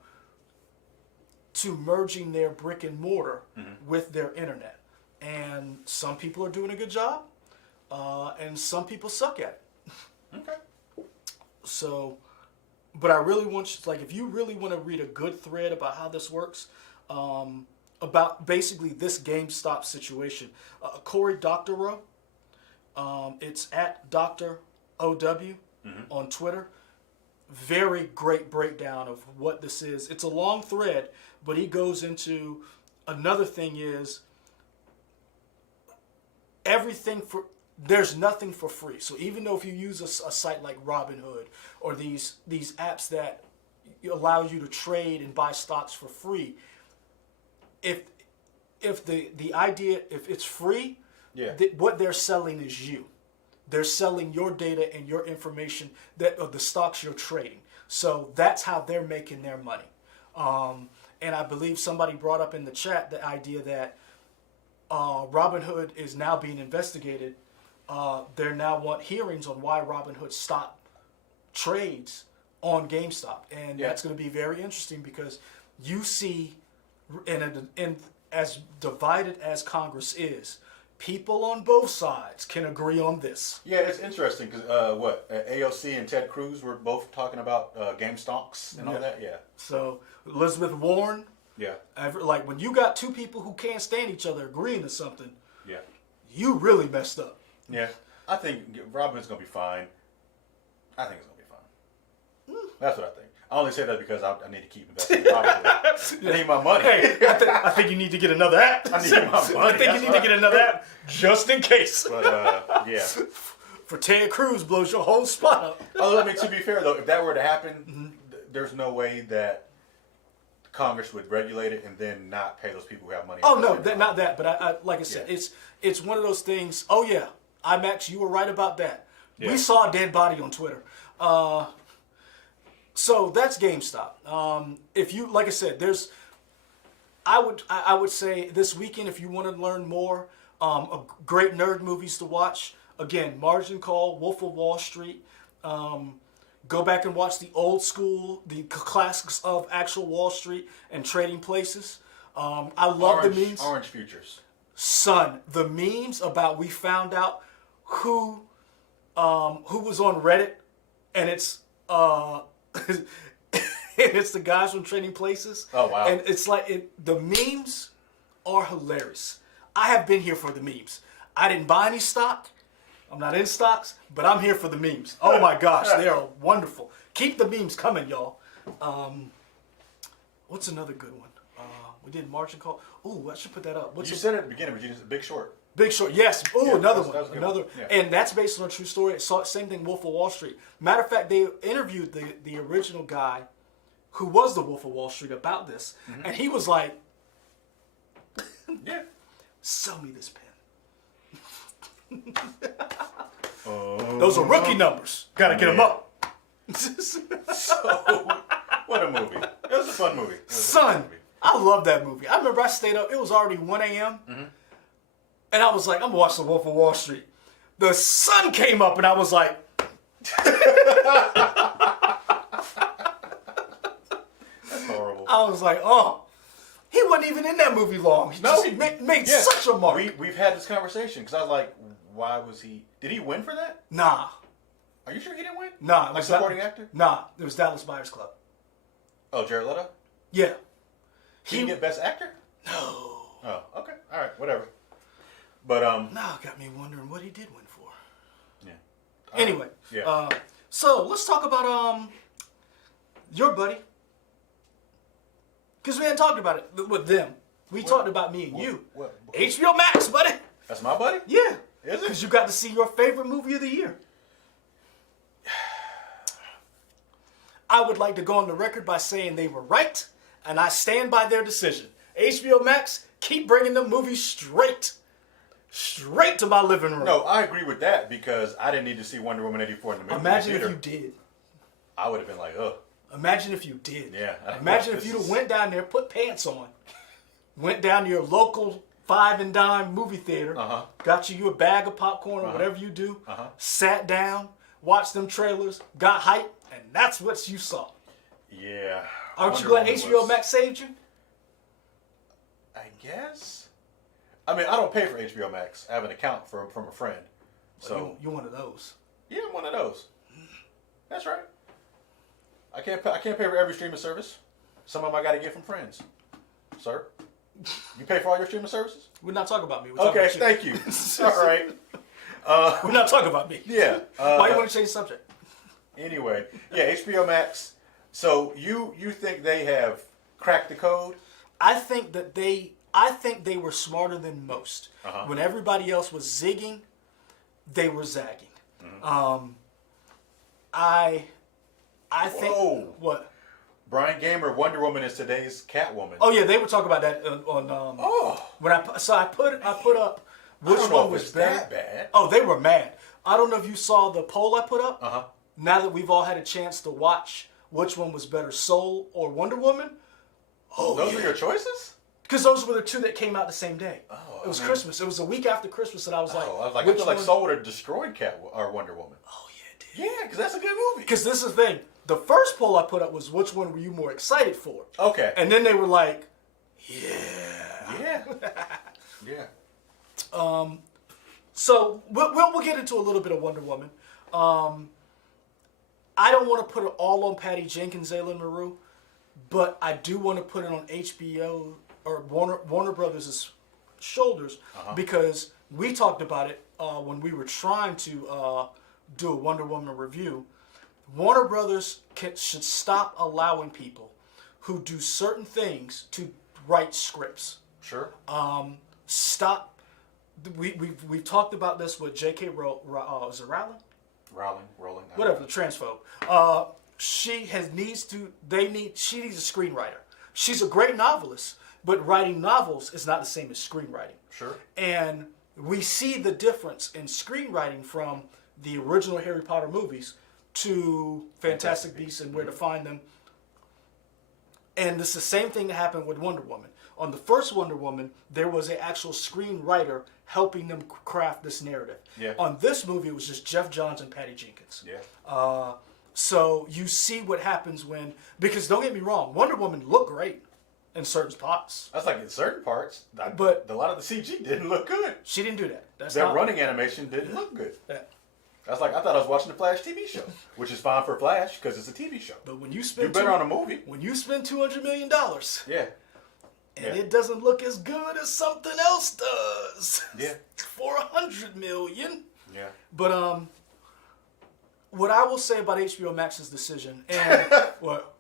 to merging their brick and mortar with their internet. And some people are doing a good job, and some people suck at it. Okay. So, but I really want you, like, if you really want to read a good thread about how this works, about basically this GameStop situation, Cory Doctorow, it's at Dr. OW on Twitter. Very great breakdown of what this is. It's a long thread, but he goes into another thing is there's nothing for free. So even though if you use a site like Robinhood or these apps that allow you to trade and buy stocks for free, if the idea, if it's free, what they're selling is you. They're selling your data and your information of the stocks you're trading. So that's how they're making their money. And I believe somebody brought up in the chat the idea that Robinhood is now being investigated. They now want hearings on why Robinhood stopped trades on GameStop. And that's going to be very interesting because you see, and as divided as Congress is, people on both sides can agree on this. Yeah, it's interesting because AOC and Ted Cruz were both talking about GameStops and all that. Yeah. So Elizabeth Warren. Yeah. Like when you got two people who can't stand each other agreeing to something. Yeah. You really messed up. Yeah. I think Robin's gonna be fine. I think it's gonna be fine. That's what I think. I only say that because I need to keep investing in Robinhood. I need my money. Hey, I think you need to get another app. I need my money. I think you need to get another app just in case. But yeah. For Ted Cruz blows your whole spot up. Although, I mean, to be fair though, if that were to happen, there's no way that Congress would regulate it and then not pay those people who have money. Oh no, not that. But I like I said, it's one of those things. Oh yeah, IMAX, you were right about that. Yeah. We saw a dead body on Twitter. So that's GameStop. If you, like I said, I would say this weekend, if you want to learn more, great nerd movies to watch. Again, Margin Call, Wolf of Wall Street. Go back and watch the old school, the classics of actual Wall Street and Trading Places. I love the memes. Orange Futures. Son, the memes about we found out who was on Reddit, and it's it's the guys from Trading Places. Oh wow! And it's like the memes are hilarious. I have been here for the memes. I didn't buy any stock. I'm not in stocks, but I'm here for the memes. Oh my gosh, they are wonderful. Keep the memes coming, y'all. What's another good one? We did Margin Call. Ooh, I should put that up. You said it at the beginning, but you just Big Short. Big Short, yes. Ooh, yeah, another that was one. Another, yeah. And that's based on a true story. Same thing, Wolf of Wall Street. Matter of fact, they interviewed the original guy who was the Wolf of Wall Street about this, and he was like, "Yeah, sell me this pen." Those are rookie numbers. Gotta get them up. So, what a movie! It was a fun movie. Son, I love that movie. I remember I stayed up. It was already 1 a.m. And I was like, I'm gonna watch The Wolf of Wall Street. The sun came up, and I was like, That's horrible. I was like, oh, he wasn't even in that movie long. He just made such a mark. We've had this conversation because I was like, why was he? Did he win for that? Nah. Are you sure he didn't win? Nah. Like supporting actor? Nah. It was Dallas Buyers Club. Oh, Jared Leto? Yeah. He didn't get Best Actor? No. Oh, okay. All right. Whatever. But now got me wondering what he did win for. Yeah. Anyway. Yeah. So let's talk about your buddy. Because we hadn't talked about it with them. We talked about me and you. What? HBO Max, buddy. That's my buddy? Yeah. Is it? Because you got to see your favorite movie of the year. I would like to go on the record by saying they were right, and I stand by their decision. HBO Max, keep bringing them movies straight to my living room. No, I agree with that because I didn't need to see Wonder Woman 84 in the movie. Imagine if you did. I would have been like, ugh. Imagine if you did. Yeah. Imagine if you'd went down there, put pants on, went down to your local 5 and dime movie theater, got you a bag of popcorn or whatever you do, sat down, watched them trailers, got hyped, and that's what you saw. Yeah. Aren't you glad HBO Max saved you? guess. I mean, I don't pay for HBO Max. I have an account from a friend. So you're one of those. Yeah, I'm one of those. That's right. I can't pay for every streaming service. Some of them I got to get from friends. Sir, you pay for all your streaming services? We're not talking about me. Okay, thank you. All right. We're not talking about me. Yeah. Why you want to change the subject? Anyway, yeah, HBO Max. So you think they have cracked the code? I think they were smarter than most. When everybody else was zigging, they were zagging. I think what? Brian Gamer, Wonder Woman is today's Catwoman. Oh yeah, they were talking about that on when I put up which one was better. That bad. Oh, they were mad. I don't know if you saw the poll I put up. Now that we've all had a chance to watch which one was better, Soul or Wonder Woman. Oh, those were your choices? Because those were the two that came out the same day. Oh, it was Christmas. It was a week after Christmas, and I was like, I feel like Soul would have destroyed Wonder Woman. Oh yeah, it did. Yeah, because that's a good movie. Because this is the thing. The first poll I put up was which one were you more excited for? Okay. And then they were like, yeah. So we'll get into a little bit of Wonder Woman. I don't want to put it all on Patty Jenkins, Zaylen Maru, but I do want to put it on HBO or Warner Brothers' shoulders because we talked about it when we were trying to do a Wonder Woman review. Warner Brothers should stop allowing people who do certain things to write scripts. Sure. Stop. We've talked about this with J.K. Is it Rowling? Rowling. Whatever, the transphobe. She needs a screenwriter. She's a great novelist, but writing novels is not the same as screenwriting. Sure. And we see the difference in screenwriting from the original Harry Potter movies to Fantastic Beasts and Where to Find Them. And it's the same thing that happened with Wonder Woman. On the first Wonder Woman, there was an actual screenwriter helping them craft this narrative. Yeah. On this movie, it was just Jeff Johns and Patty Jenkins. Yeah. So you see what happens because don't get me wrong, Wonder Woman looked great in certain spots. That's like in certain parts, but a lot of the CG didn't look good. She didn't do that. Their running animation didn't look good. Yeah. That's like I thought I was watching the Flash TV show, which is fine for Flash because it's a TV show. But when you spend better on a movie. When you spend $200 million, and it doesn't look as good as something else does. Yeah. For $100 million. Yeah. But what I will say about HBO Max's decision and what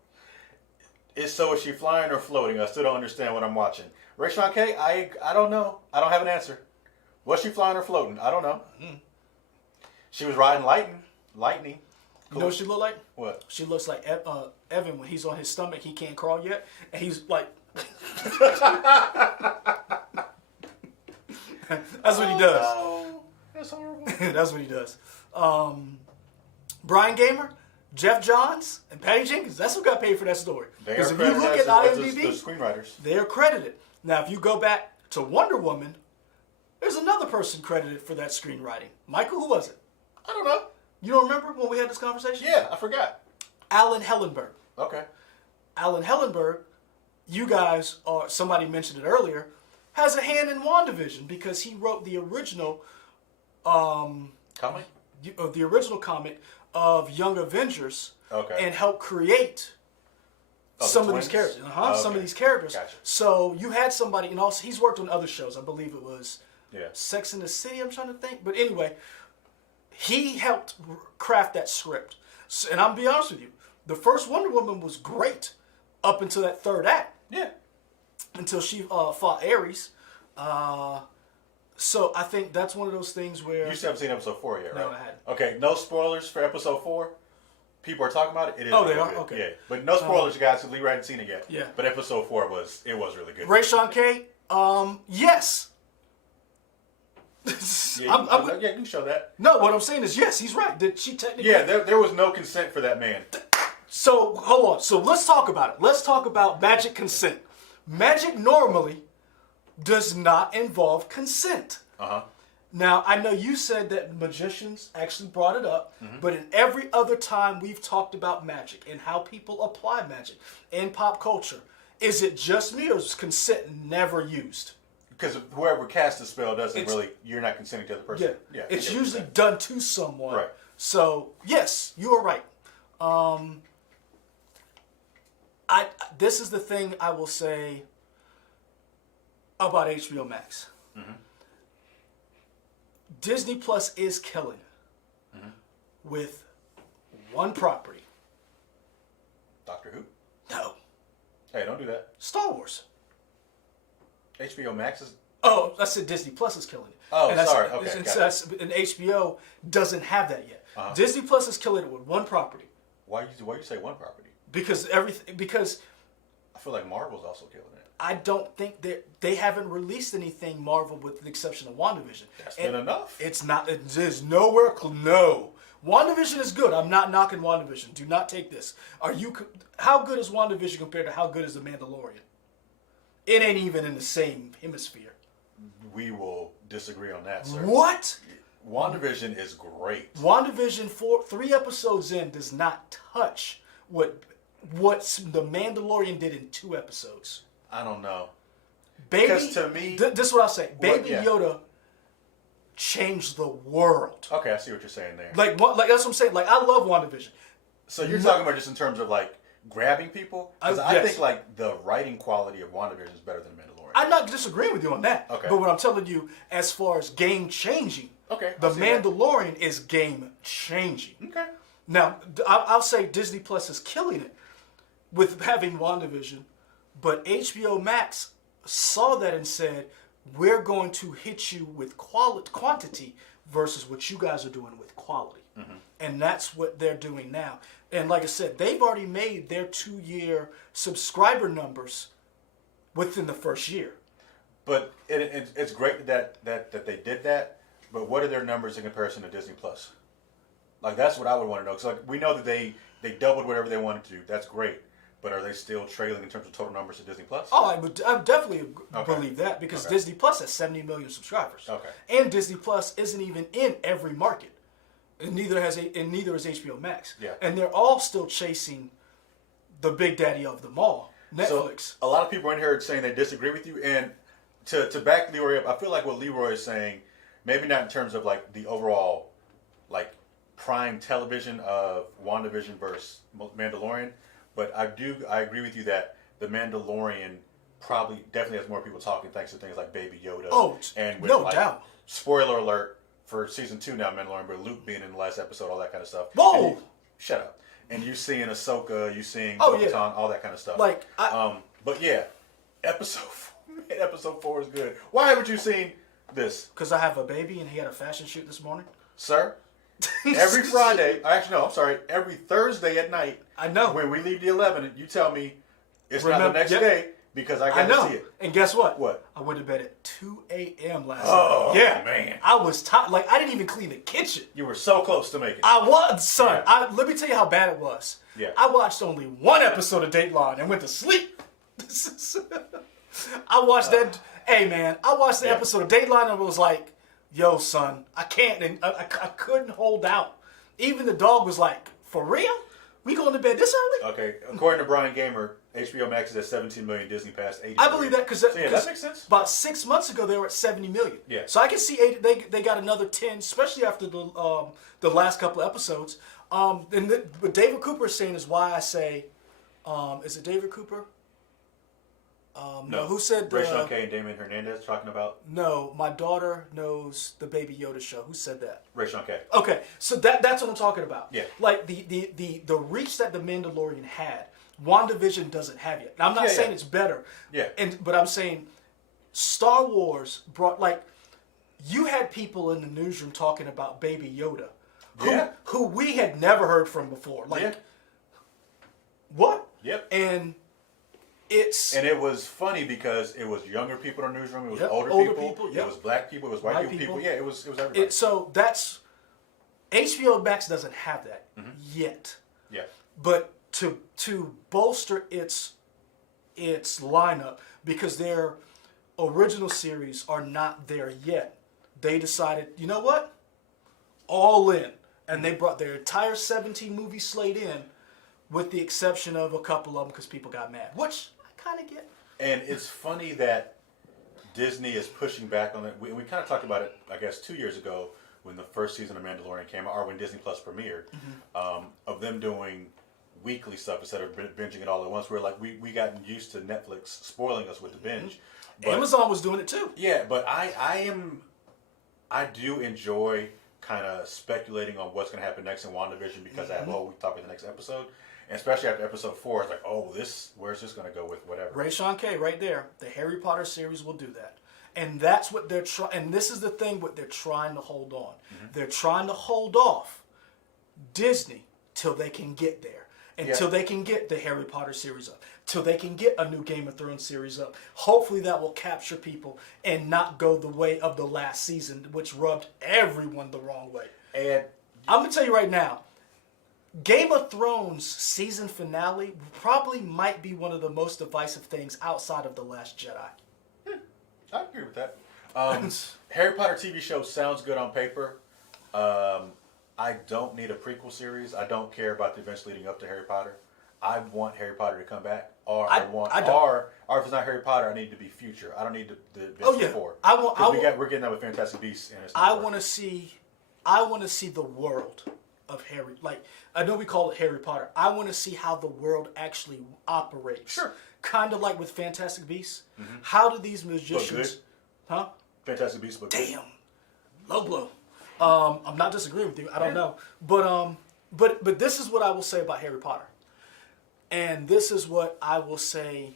is she flying or floating? I still don't understand what I'm watching. Rayshawn K, I don't know. I don't have an answer. Was she flying or floating? I don't know. She was riding lightning. Cool. You know what she looked like? What? She looks like Evan when he's on his stomach. He can't crawl yet, and he's like. That's what he does. No. That's horrible. That's what he does. Brian Gamer, Jeff Johns, and Patty Jenkins. That's who got paid for that story. Because if you look at IMDb, the screenwriters. they are credited. Now, if you go back to Wonder Woman, there's another person credited for that screenwriting. Michael, who was it? I don't know. You don't remember when we had this conversation? Yeah, I forgot. Alan Hellenberg. Okay. Alan Hellenberg, you guys, or somebody mentioned it earlier, has a hand in WandaVision because he wrote the original comic? The original comic of Young Avengers and helped create some of these characters. Some of these characters. Gotcha. So you had somebody, and also he's worked on other shows. I believe it was Sex and the City, I'm trying to think. But anyway, he helped craft that script. So, and I'll be honest with you, the first Wonder Woman was great up until that third act. Yeah. Until she fought Ares. So I think that's one of those things where... You still haven't seen episode 4 yet, right? No, I hadn't. Okay, no spoilers for episode 4. People are talking about it. It is they really are? good. Okay. Yeah. But no spoilers, you guys, because Lee hadn't seen it yet. Yeah. But episode 4 was really good. Rayshawn K, yes. Yeah, you can show that. No, what I'm saying is yes, he's right. Did she technically... Yeah, there was no consent for that man. So, hold on. So let's talk about it. Let's talk about magic consent. Magic normally does not involve consent. Now, I know you said that magicians actually brought it up, but in every other time we've talked about magic and how people apply magic in pop culture, Is it just me, or is consent never used? Because whoever casts the spell doesn't really, you're not consenting to the other person. Yeah, it's usually done to someone. Right. So yes, you are right. This is the thing I will say about HBO Max. Mm-hmm. Disney Plus is killing it with one property. Doctor Who? No. Hey, don't do that. Star Wars. HBO Max is... Oh, I said Disney Plus is killing it. Oh, and sorry. Okay, and HBO doesn't have that yet. Disney Plus is killing it with one property. Why you say one property? Because I feel like Marvel's also killing it. I don't think they haven't released anything Marvel with the exception of WandaVision. That's been enough. It's not. It is nowhere. No. WandaVision is good. I'm not knocking WandaVision. Do not take this. How good is WandaVision compared to how good is The Mandalorian? It ain't even in the same hemisphere. We will disagree on that, sir. What? WandaVision is great. WandaVision 3 episodes in does not touch what The Mandalorian did in 2 episodes. I don't know. Because to me, this is what I'll say. Baby Yoda changed the world. Okay, I see what you're saying there. Like that's what I'm saying. Like, I love WandaVision. So you're talking about just in terms of like grabbing people? Because I Yes. think like the writing quality of WandaVision is better than Mandalorian. I'm not disagreeing with you on that. Okay. But what I'm telling you, as far as game changing, Okay, The I see that. Mandalorian is game changing. Okay. Now, I'll say Disney Plus is killing it with having WandaVision, but HBO Max saw that and said, we're going to hit you with quantity versus what you guys are doing with quality. Mm-hmm. And that's what they're doing now. And like I said, they've already made their 2-year subscriber numbers within the first year. But it's great that they did that. But what are their numbers in comparison to Disney Plus? Like, that's what I would want to know. Because like, we know that they doubled whatever they wanted to do. That's great. But are they still trailing in terms of total numbers to Disney Plus? Oh, I definitely believe that because Disney Plus has 70 million subscribers. Okay. And Disney Plus isn't even in every market. And neither is HBO Max. Yeah. And they're all still chasing the big daddy of them all, Netflix. So a lot of people in here are saying they disagree with you. And to back Leroy up, I feel like what Leroy is saying, maybe not in terms of like the overall like prime television of WandaVision versus Mandalorian, but I agree with you that the Mandalorian definitely has more people talking thanks to things like Baby Yoda. Oh, and with, no like, doubt. Spoiler alert for season 2 now, Mandalorian, but Luke being in the last episode, all that kind of stuff. Whoa! Shut up. And you seeing Ahsoka, you seeing Oh, Bo-Katan, yeah. all that kind of stuff. Like, but yeah, episode 4 is good. Why haven't you seen this? Because I have a baby and he had a fashion shoot this morning. Sir, every Friday, actually no, I'm sorry, every Thursday at night, I know. when we leave the 11, you tell me it's not Remember- the next yep. day because I got to see it. And guess what? What? I went to bed at 2 a.m. last Oh, night. Yeah. man. I was tired. Like, I didn't even clean the kitchen. You were so close to making it. I was, son. Yeah. Let me tell you how bad it was. Yeah. I watched only 1 episode of Dateline and went to sleep. I watched that. Hey, man. I watched the episode of Dateline and was like, yo, son, I can't. And I couldn't hold out. Even the dog was like, for real? We going to bed this early? Okay, according to Brian Gamer, HBO Max is at 17 million, Disney Pass 80 I million. believe that because So, yeah, that makes sense. About 6 months ago, they were at 70 million. Yeah. So I can see they got another 10, especially after the last couple of episodes. What David Cooper is saying is why I say, is it David Cooper? No, who said Ray Sean K and Damon Hernandez talking about No, my daughter knows the Baby Yoda show. Who said that? Ray Sean K. Okay, so that's what I'm talking about. Yeah. Like the reach that the Mandalorian had, WandaVision doesn't have yet. Now, I'm not saying it's better. Yeah. But I'm saying Star Wars brought, like, you had people in the newsroom talking about Baby Yoda, who we had never heard from before. Like, what? Yep. And it was funny because it was younger people in the newsroom, it was older people, yep. It was black people, it was white people. Yeah, it was everybody. So that's HBO Max doesn't have that yet. Yeah. But to bolster its lineup, because their original series are not there yet, they decided, you know what? All in. And they brought their entire 17 movie slate in, with the exception of a couple of them because people got mad. Which I kind of get. And it's funny that Disney is pushing back on it. We kind of talked about it, I guess, 2 years ago when the first season of Mandalorian came out, or when Disney Plus premiered, of them doing weekly stuff instead of binging it all at once. We're like, we gotten used to Netflix spoiling us with the binge. But, Amazon was doing it too. Yeah, but I do enjoy kind of speculating on what's going to happen next in WandaVision because I have we talk about the next episode, and especially after episode 4, it's like, oh, where's this going to go with whatever. Ray Sean K, right there. The Harry Potter series will do that, and that's what they're trying. And this is the thing: what they're trying to hold on. They're trying to hold off Disney till they can get there, until they can get the Harry Potter series up, till they can get a new Game of Thrones series up. Hopefully that will capture people and not go the way of the last season, which rubbed everyone the wrong way. And I'm going to tell you right now, Game of Thrones season finale probably might be one of the most divisive things outside of The Last Jedi. I agree with that. Harry Potter TV show sounds good on paper. I don't need a prequel series. I don't care about the events leading up to Harry Potter. I want Harry Potter to come back, or or if it's not Harry Potter, I need to be future. I don't need the events before. We're getting that with Fantastic Beasts. And I want to see the world of Harry. Like, I know we call it Harry Potter. I want to see how the world actually operates. Sure. Kind of like with Fantastic Beasts. How do these magicians? Huh? Fantastic Beasts, but good. Damn, low blow. I'm not disagreeing with you. I don't know, but this is what I will say about Harry Potter, and this is what I will say.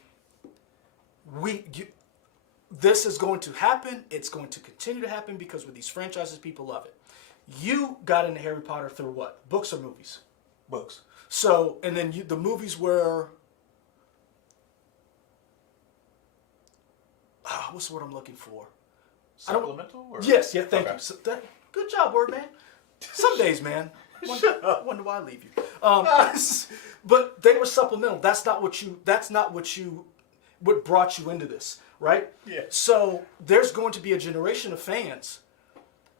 This is going to happen. It's going to continue to happen because with these franchises, people love it. You got into Harry Potter through what? Books or movies? Books. So, and then the movies were. What's the word I'm looking for? Supplemental? Or? Yes, yeah, thank you. So good job, word man. Some days, man. Wonder why I leave you. But they were supplemental. That's not what brought you into this, right? Yeah. So there's going to be a generation of fans.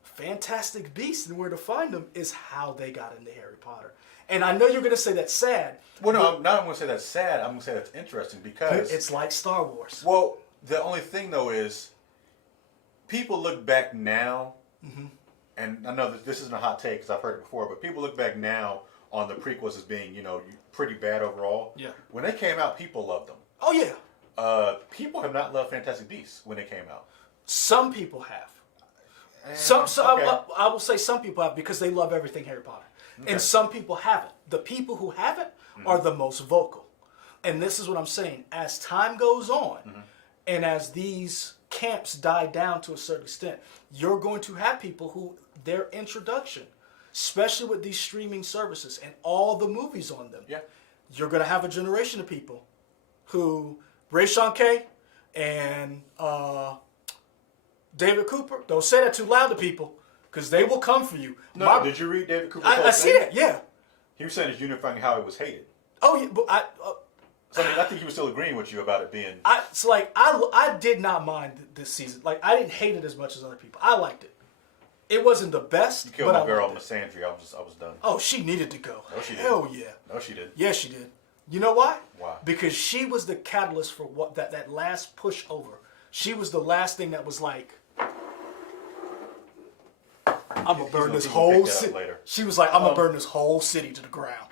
Fantastic Beasts and where to find them is how they got into Harry Potter. And I know you're going to say that's sad. Well, no, I'm not going to say that's sad. I'm going to say that's interesting because it's like Star Wars. Well, the only thing though is people look back now, and I know that this isn't a hot take because I've heard it before, but people look back now on the prequels as being, pretty bad overall. Yeah. When they came out, people loved them. Oh, yeah. People have not loved Fantastic Beasts when they came out. Some people have. I will say some people have because they love everything Harry Potter. Okay. And some people haven't. The people who haven't are the most vocal. And this is what I'm saying. As time goes on, and as these camps die down to a certain extent, you're going to have people who their introduction, especially with these streaming services and all the movies on them, you're going to have a generation of people who, Ray Sean K and David Cooper, don't say that too loud to people because they will come for you. No, did you read David Cooper's I see that, yeah. He was saying it's unifying how it was hated. Oh, yeah, but so I think he was still agreeing with you about it being. I did not mind this season. Like, I didn't hate it as much as other people. I liked it. It wasn't the best. You killed my girl, Miss Sandry. I was done. Oh, she needed to go. No, she did. Hell yeah. No, she did. Yeah, she did. You know why? Why? Because she was the catalyst for what that last push over. She was the last thing that was like, I'm gonna burn this whole city. She was like, I'm gonna burn this whole city to the ground.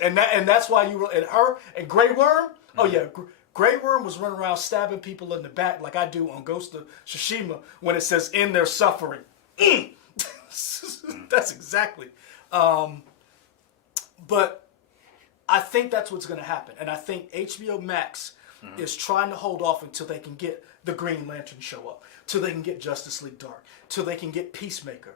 And that's why you were, and her and Grey Worm. Oh yeah, Grey Worm was running around stabbing people in the back like I do on Ghost of Tsushima when it says "in their suffering." That's exactly. But I think that's what's going to happen, and I think HBO Max is trying to hold off until they can get the Green Lantern show up, till they can get Justice League Dark, till they can get Peacemaker.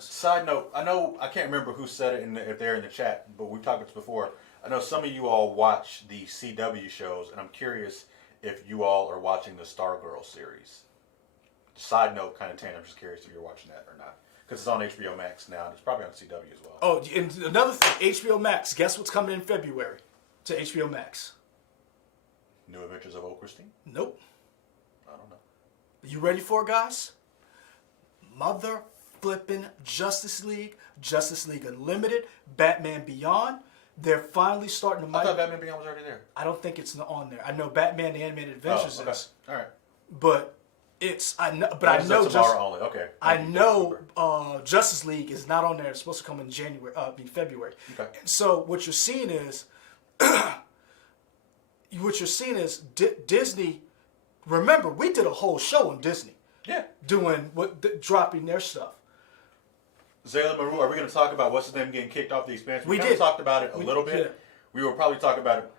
Side note, I can't remember who said it if they're in the chat, but we've talked about this before. I know some of you all watch the CW shows, and I'm curious if you all are watching the Stargirl series. Side note, kind of tangent. I'm just curious if you're watching that or not, because it's on HBO Max now, and it's probably on CW as well. Oh, and another thing, HBO Max. Guess what's coming in February to HBO Max? New Adventures of Oakerstein? Nope. I don't know. You ready for it, guys? Mother flipping Justice League Unlimited, Batman Beyond. they're finally starting to. I thought Batman Beyond was already there. I don't think it's on there. I know Batman: The Animated Adventures okay. is. All right. But I know tomorrow only. Okay. I know Justice League is not on there. It's supposed to come in February. Okay. And so what you're seeing is Disney. Remember, we did a whole show on Disney. Yeah. Dropping their stuff. Zayla Maru, are we going to talk about what's his name getting kicked off the Expanse? We kind did. of talked about it a little bit. Yeah. We will probably talk about it.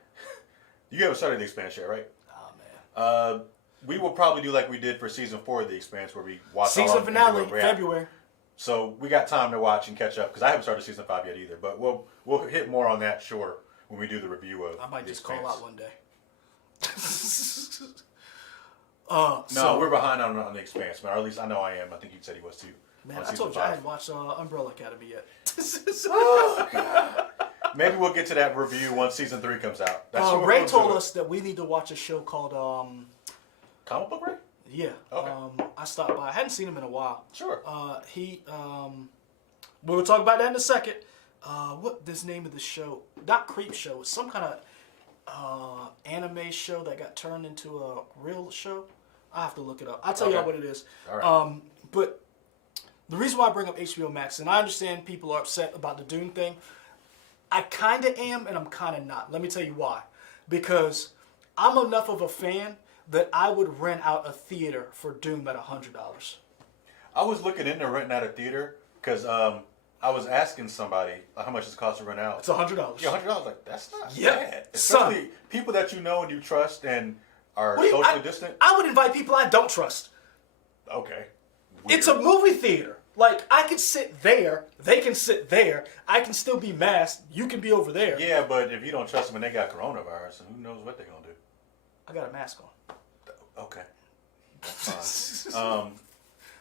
You haven't started the Expanse yet, right? Oh man. We will probably do like we did for season 4 of the Expanse, where we watch season finale February. So we got time to watch and catch up because I haven't started season 5 yet either. But we'll hit more on that, sure, when we do the review of. I might the just Expanse. call out one day. No, we're behind on the Expanse, man. Or at least I know I am. I think you said he was too. Man, I told you I hadn't watched Umbrella Academy yet. Oh, God. Maybe we'll get to that review once season 3 comes out. That's what Ray we'll told do. us that we need to watch a show called Comic Book Ray? Yeah. Okay. I stopped by. I hadn't seen him in a while. Sure. We'll talk about that in a second. What this name of the show? Not Creep Show. It's some kind of anime show that got turned into a real show. I have to look it up. I'll tell y'all what it is. All right. But the reason why I bring up HBO Max, and I understand people are upset about the Dune thing. I kind of am, and I'm kind of not. Let me tell you why. Because I'm enough of a fan that I would rent out a theater for Doom at $100. I was looking into renting out a theater because I was asking somebody how much it costs to rent out. It's $100. Yeah, $100. Like, that's not Yep. bad. Especially people that you know and you trust and are socially distant. I would invite people I don't trust. Okay. It's a movie theater. Like, I can sit there. They can sit there. I can still be masked. You can be over there. Yeah, but if you don't trust them and they got coronavirus, who knows what they're going to do? I got a mask on. Okay. That's fine.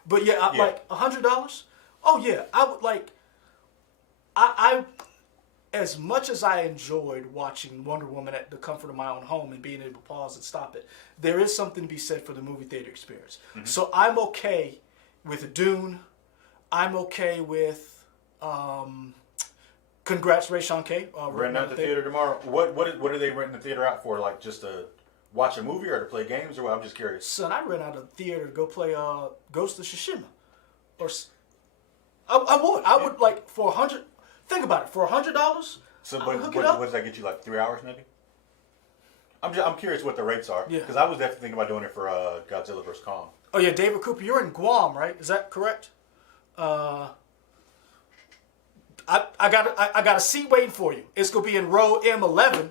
But yeah, like $100. Oh yeah, I would like. I as much as I enjoyed watching Wonder Woman at the comfort of my own home and being able to pause and stop it, there is something to be said for the movie theater experience. Mm-hmm. So I'm okay with Dune. I'm okay with. Congrats, Ray Sean K. Renting out the theater tomorrow. What are they renting the theater out for? Like just to watch a movie or to play games or what? I'm just curious. Son, I rent out a theater to go play Ghost of Tsushima. Or I would like for $100. Think about it, for $100. So, what does that get you? Like 3 hours, maybe? I'm curious what the rates are. Yeah. Because I was definitely thinking about doing it for Godzilla vs Kong. Oh yeah, David Cooper, you're in Guam, right? Is that correct? I got a seat waiting for you. It's gonna be in row M11.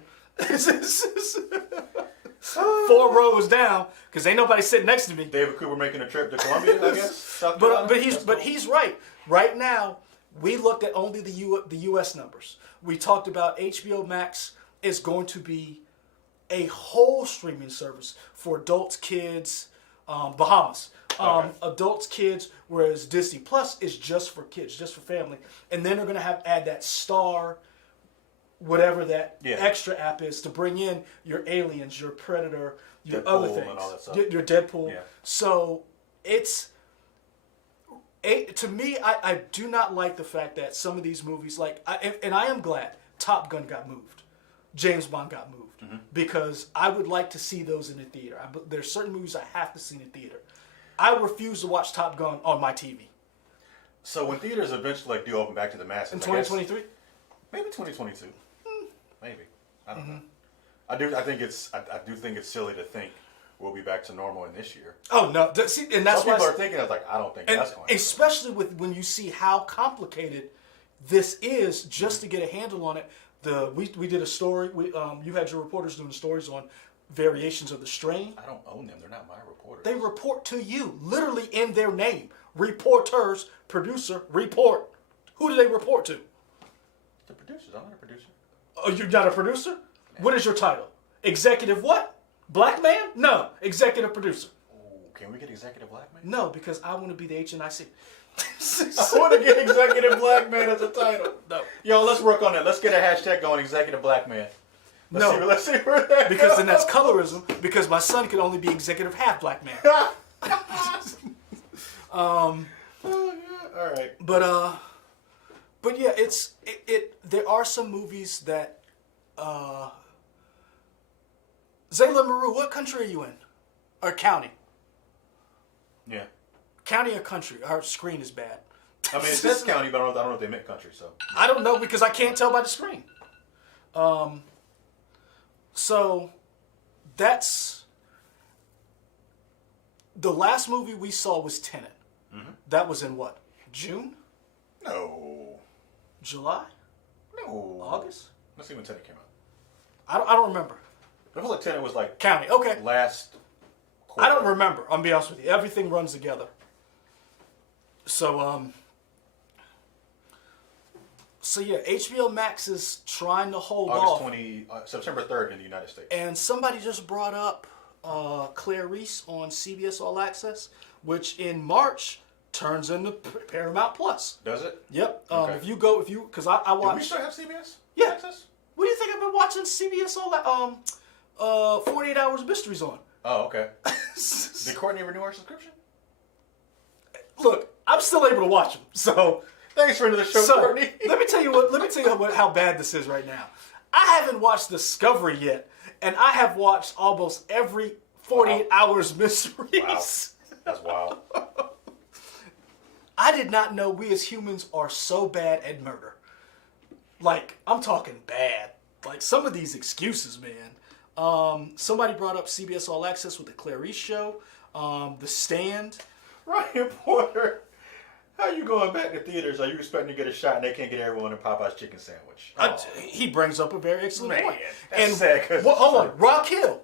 4 rows down, because ain't nobody sitting next to me. David Cooper making a trip to Colombia, I guess. But he's right. Right now, we looked at only the U.S. numbers. We talked about HBO Max is going to be a whole streaming service for adults, kids, Bahamas. Okay. Adults, kids, whereas Disney Plus is just for kids, just for family. And then they're going to add that Star, whatever that extra app is, to bring in your Aliens, your Predator, your Deadpool other things, and all that stuff. Your Deadpool. Yeah. So it's to me, I do not like the fact that some of these movies, and I am glad Top Gun got moved, James Bond got moved, because I would like to see those in the theater. There's certain movies I have to see in the theater. I refuse to watch Top Gun on my TV. So when theaters eventually do open back to the masses, In 2023? Maybe 2022. Maybe. I don't know. I do think it's silly to think we'll be back to normal in this year. Oh no! See, and that's some why people are thinking. I was like, I don't think that's going to happen. Especially when you see how complicated this is just to get a handle on it. We did a story. You had your reporters doing stories on variations of the strain. I don't own them. They're not my reporters. They report to you, literally in their name. Reporters, producer, report. Who do they report to? The producers. I'm not a producer. Oh, you're not a producer? Man. What is your title? Executive what? Black man? No, executive producer. Ooh, can we get executive black man? No, because I want to be the HNIC. I want to get executive black man as a title. No. Yo, let's work on that. Let's get a hashtag going, executive black man. Let's see where that because goes. then that's colorism. Because my son could only be executive half black man. Oh, yeah. All right. But yeah, there are some movies that Zayla Maru, what country are you in? Or county? Yeah. County or country? Our screen is bad. I mean, it says county, but I don't know if they meant country, so. I don't know because I can't tell by the screen. So that's the last movie we saw was Tenet. Mm-hmm. That was in what? June? No. July? No. August? Let's see when Tenet came out. I don't remember. I feel like Tenet was like county. Okay. Last quarter. I don't remember. I'm gonna be honest with you. Everything runs together. So yeah, HBO Max is trying to hold off. September 3rd in the United States. And somebody just brought up Claire Reese on CBS All Access, which in March turns into Paramount Plus. Does it? Yep. Okay. Because I watch. Do we still have CBS? Yeah. Access? What do you think I've been watching CBS All 48 Hours Mysteries on? Oh, okay. Did Courtney renew her subscription? Look, I'm still able to watch them. So thanks for the show, Courtney. Let me tell you how bad this is right now. I haven't watched Discovery yet, and I have watched almost every 48 Hours Mysteries. Wow. That's wild. I did not know we as humans are so bad at murder. Like, I'm talking bad. Like, some of these excuses, man. Somebody brought up CBS All Access with the Claire Reese show. The Stand. Ryan Porter, how you going back to theaters? Are you expecting to get a shot and they can't get everyone in Popeye's chicken sandwich? Oh. He brings up a very excellent point. That's sad. Hold on, Rock Hill.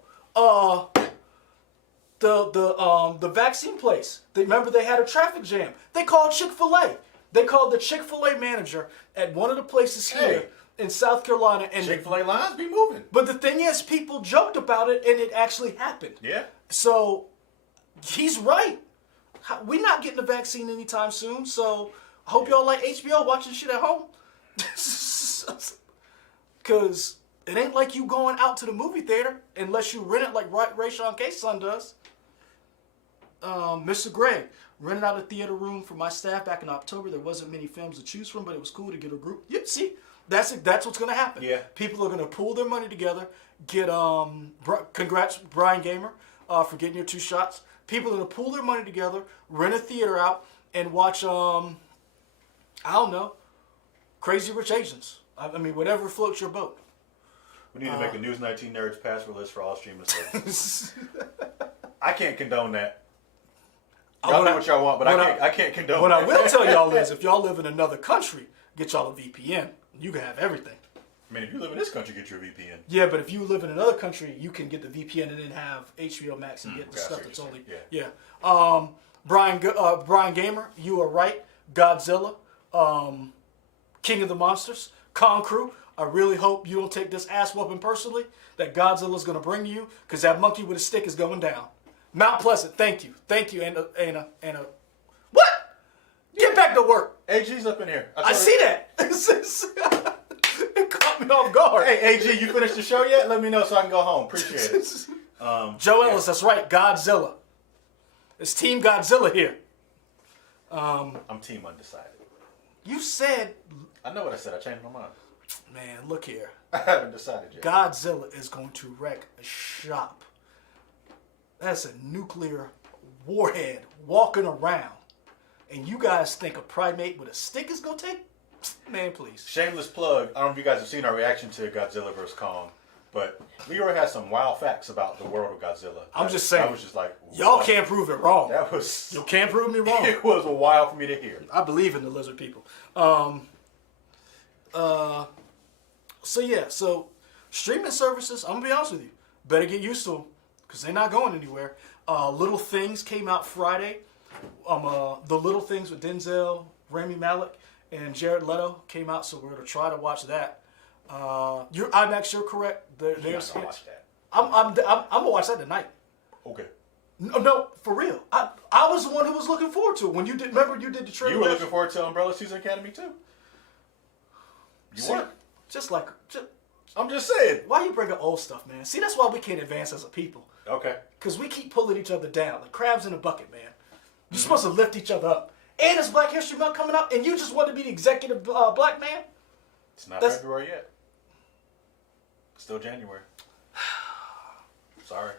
The vaccine place. Remember they had a traffic jam. They called Chick-fil-A. They called the Chick-fil-A manager at one of the places here in South Carolina. And Chick-fil-A lines be moving. But the thing is, people joked about it, and it actually happened. Yeah. So he's right. We're not getting the vaccine anytime soon. So I hope y'all like HBO watching shit at home. Because it ain't like you going out to the movie theater unless you rent it like Rayshawn K's son does. Mr. Greg rented out a theater room for my staff back in October. There wasn't many films to choose from, but it was cool to get a group. Yep, see, that's what's gonna happen. Yeah, people are gonna pool their money together. Get congrats Brian Gamer for getting your 2 shots. People are gonna pool their money together, rent a theater out, and watch I don't know, Crazy Rich Asians. I mean, whatever floats your boat. We need to make a News 19 Nerds password list for all streaming services. I can't condone that. Y'all do what y'all want, but I can't condone what that. I will tell y'all is, if y'all live in another country, get y'all a VPN. You can have everything. I mean, if you live in this country, get your VPN. Yeah, but if you live in another country, you can get the VPN and then have HBO Max and get the stuff that's only... Yeah. Brian Gamer, you are right. Godzilla, King of the Monsters, Con Crew. I really hope you don't take this ass whooping personally that Godzilla's going to bring you, because that monkey with a stick is going down. Mount Pleasant, thank you, Anna. What? Get back to work. AG's up in here. I see that. It caught me off guard. Hey, AG, you finished the show yet? Let me know so I can go home. Appreciate it. Joe Ellis, that's right. Godzilla. It's Team Godzilla here. I'm Team Undecided. You said... I know what I said. I changed my mind. Man, look here. I haven't decided yet. Godzilla is going to wreck a shop. That's a nuclear warhead walking around. And you guys think a primate with a stick is going to take? Man, please. Shameless plug. I don't know if you guys have seen our reaction to Godzilla vs. Kong, but Leroy has some wild facts about the world of Godzilla. I'm just saying. I was just like, y'all can't prove it wrong. You can't prove me wrong. It was wild for me to hear. I believe in the lizard people. So streaming services, I'm going to be honest with you, better get used to them because they're not going anywhere. Little Things came out Friday. The Little Things with Denzel, Rami Malek, and Jared Leto came out, so we're going to try to watch that. IMAX, you're correct. There's not gonna watch that. I'm going to watch that tonight. Okay. No, for real. I was the one who was looking forward to it. When you did, remember you did the trailer? You were looking forward to Umbrella Season Academy too. You weren't. I'm just saying. Why you bringing old stuff, man? See, that's why we can't advance as a people. Okay. Because we keep pulling each other down like crabs in a bucket, man. You're supposed to lift each other up. And it's Black History Month coming up, and you just want to be the executive black man? It's not February yet. Still January. Sorry.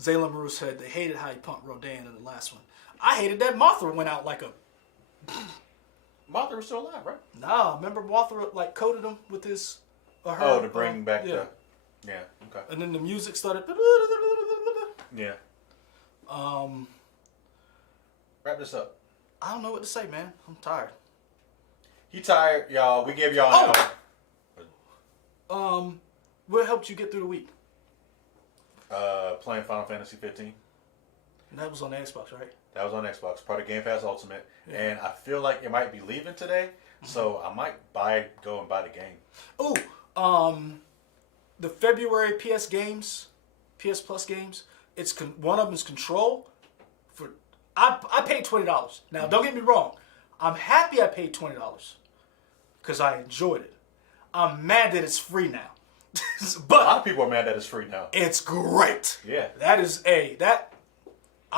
Zayla Maru said they hated how he punked Rodan in the last one. I hated that Mothra went out like a... Mothra was still alive, right? Nah, remember Mothra like coated him with his... her, Oh, to bring back yeah. the... Yeah, okay. And then the music started... Yeah. Wrap this up. I don't know what to say, man. I'm tired. He tired, y'all. We gave y'all an hour. What helped you get through the week? Playing Final Fantasy 15. And that was on the Xbox, right? That was on Xbox, part of Game Pass Ultimate. Yeah. And I feel like it might be leaving today, so I might go and buy the game. Oh, the February PS games, PS Plus games, one of them is Control. I paid $20. Now, don't get me wrong. I'm happy I paid $20 because I enjoyed it. I'm mad that it's free now. A lot But of people are mad that it's free now. it's great. Yeah. I'm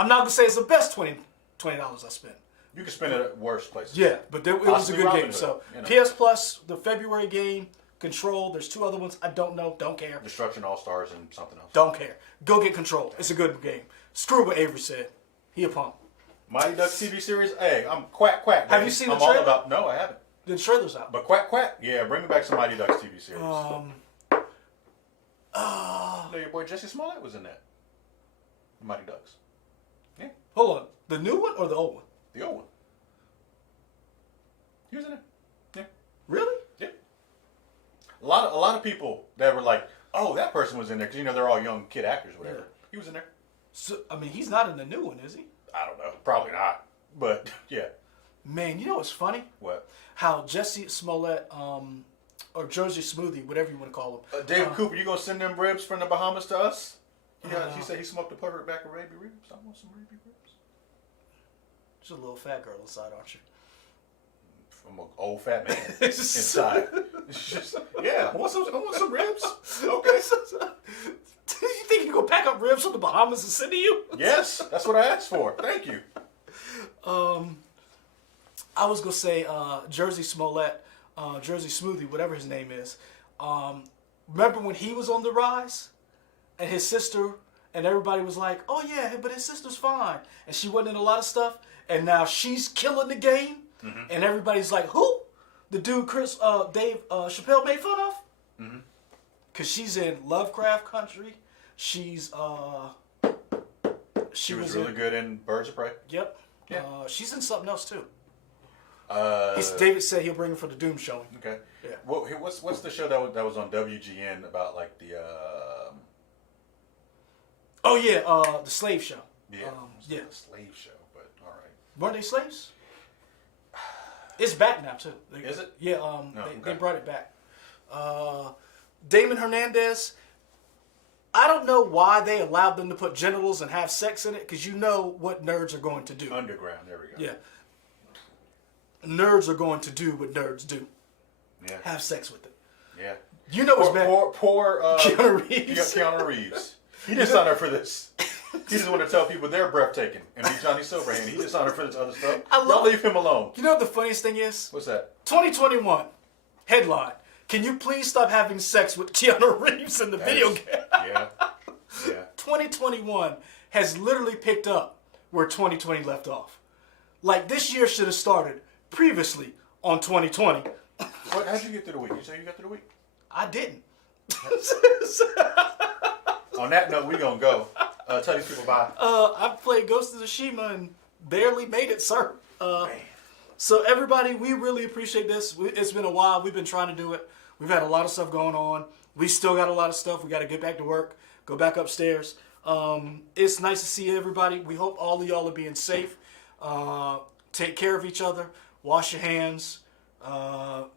not going to say it's the best $20 I spent. You can spend it at worse places. Yeah, but it was a Possibly good Robin game. Hood, So, you know. PS Plus, the February game, Control. There's 2 other ones. I don't know. Don't care. Destruction All Stars and something else. Don't care. Go get Control. It's a good game. Screw what Avery said. He a punk. Mighty Ducks TV series. Hey, I'm quack. Have baby. you seen the I'm all trailer? about. No, I haven't. The trailer's out. But quack. Yeah, bring me back some Mighty Ducks TV series. No, your boy Jesse Smollett was in that. Mighty Ducks. Yeah, Hold on. The new one or the old one? the old one. He was in there. Yeah. Really? Yeah. A lot of people that were like, oh, that person was in there, because they're all young kid actors or whatever. Yeah. He was in there. So, I mean, he's not in the new one, is he? I don't know. Probably not. But yeah. Man, you know what's funny? What? How Jesse Smollett, or Jersey Smoothie, whatever you want to call him. David Cooper, you gonna send them ribs from the Bahamas to us? Yeah, he said he smoked a perfect back of Raby ribs. I want some Raby ribs. She's a little fat girl inside, aren't you? I'm an old fat man inside. It's just, yeah, I want some ribs. Okay. You think you gonna pack up ribs from the Bahamas and send to you? Yes, that's what I asked for. Thank you. I was gonna say Jersey Smollett, Jersey Smoothie, whatever his name is. Remember when he was on the rise, and his sister and everybody was like, "Oh yeah, but his sister's fine," and she wasn't in a lot of stuff, and now she's killing the game, and everybody's like, "Who?" The dude Dave Chappelle made fun of, because she's in Lovecraft Country. She's She was really good in Birds of Prey. Yep. Yeah. She's in something else too. Uh, David said he'll bring her for the Doom showing. Okay. Yeah. Well, what's the show that was on WGN about like the Oh yeah, the slave show. yeah Yeah. the slave show, but all right. Weren't they slaves? It's back now too. Is it? Yeah. They brought it back. Damon Hernandez. I don't know why they allowed them to put genitals and have sex in it, because you know what nerds are going to do. Underground. There we go. Yeah. Nerds are going to do what nerds do. Yeah. Have sex with it. Yeah. You know what's bad. Poor Keanu Reeves. Keanu Reeves. He just signed up for this. He just want to tell people they're breathtaking and be Johnny Silverhand. He just signed up for this other stuff. Y'all leave him alone. You know what the funniest thing is? What's that? 2021 headline. Can you please stop having sex with Keanu Reeves in the video game? Yeah. Yeah. 2021 has literally picked up where 2020 left off. Like, this year should have started previously on 2020. How'd you get through the week? You say you got through the week? I didn't. On that note, we gonna go. Tell these people bye. I played Ghost of Tsushima and barely made it, sir. So everybody, we really appreciate this. It's been a while. We've been trying to do it. We've had a lot of stuff going on. We still got a lot of stuff. We got to get back to work, go back upstairs. It's nice to see everybody. We hope all of y'all are being safe. Take care of each other. Wash your hands. I'm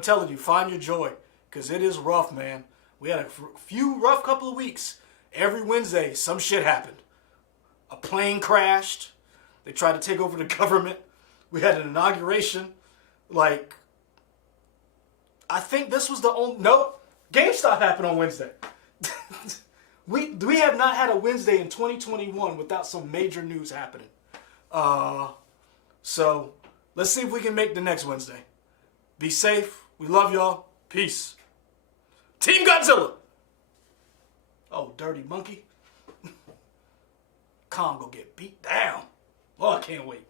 telling you, find your joy, because it is rough, man. We had a few rough couple of weeks. Every Wednesday, some shit happened. A plane crashed. They tried to take over the government. We had an inauguration. Like, I think this was the only... No, GameStop happened on Wednesday. We have not had a Wednesday in 2021 without some major news happening. So, let's see if we can make the next Wednesday. Be safe. We love y'all. Peace. Team Godzilla. Oh, dirty monkey. Kong go get beat down. Oh, I can't wait.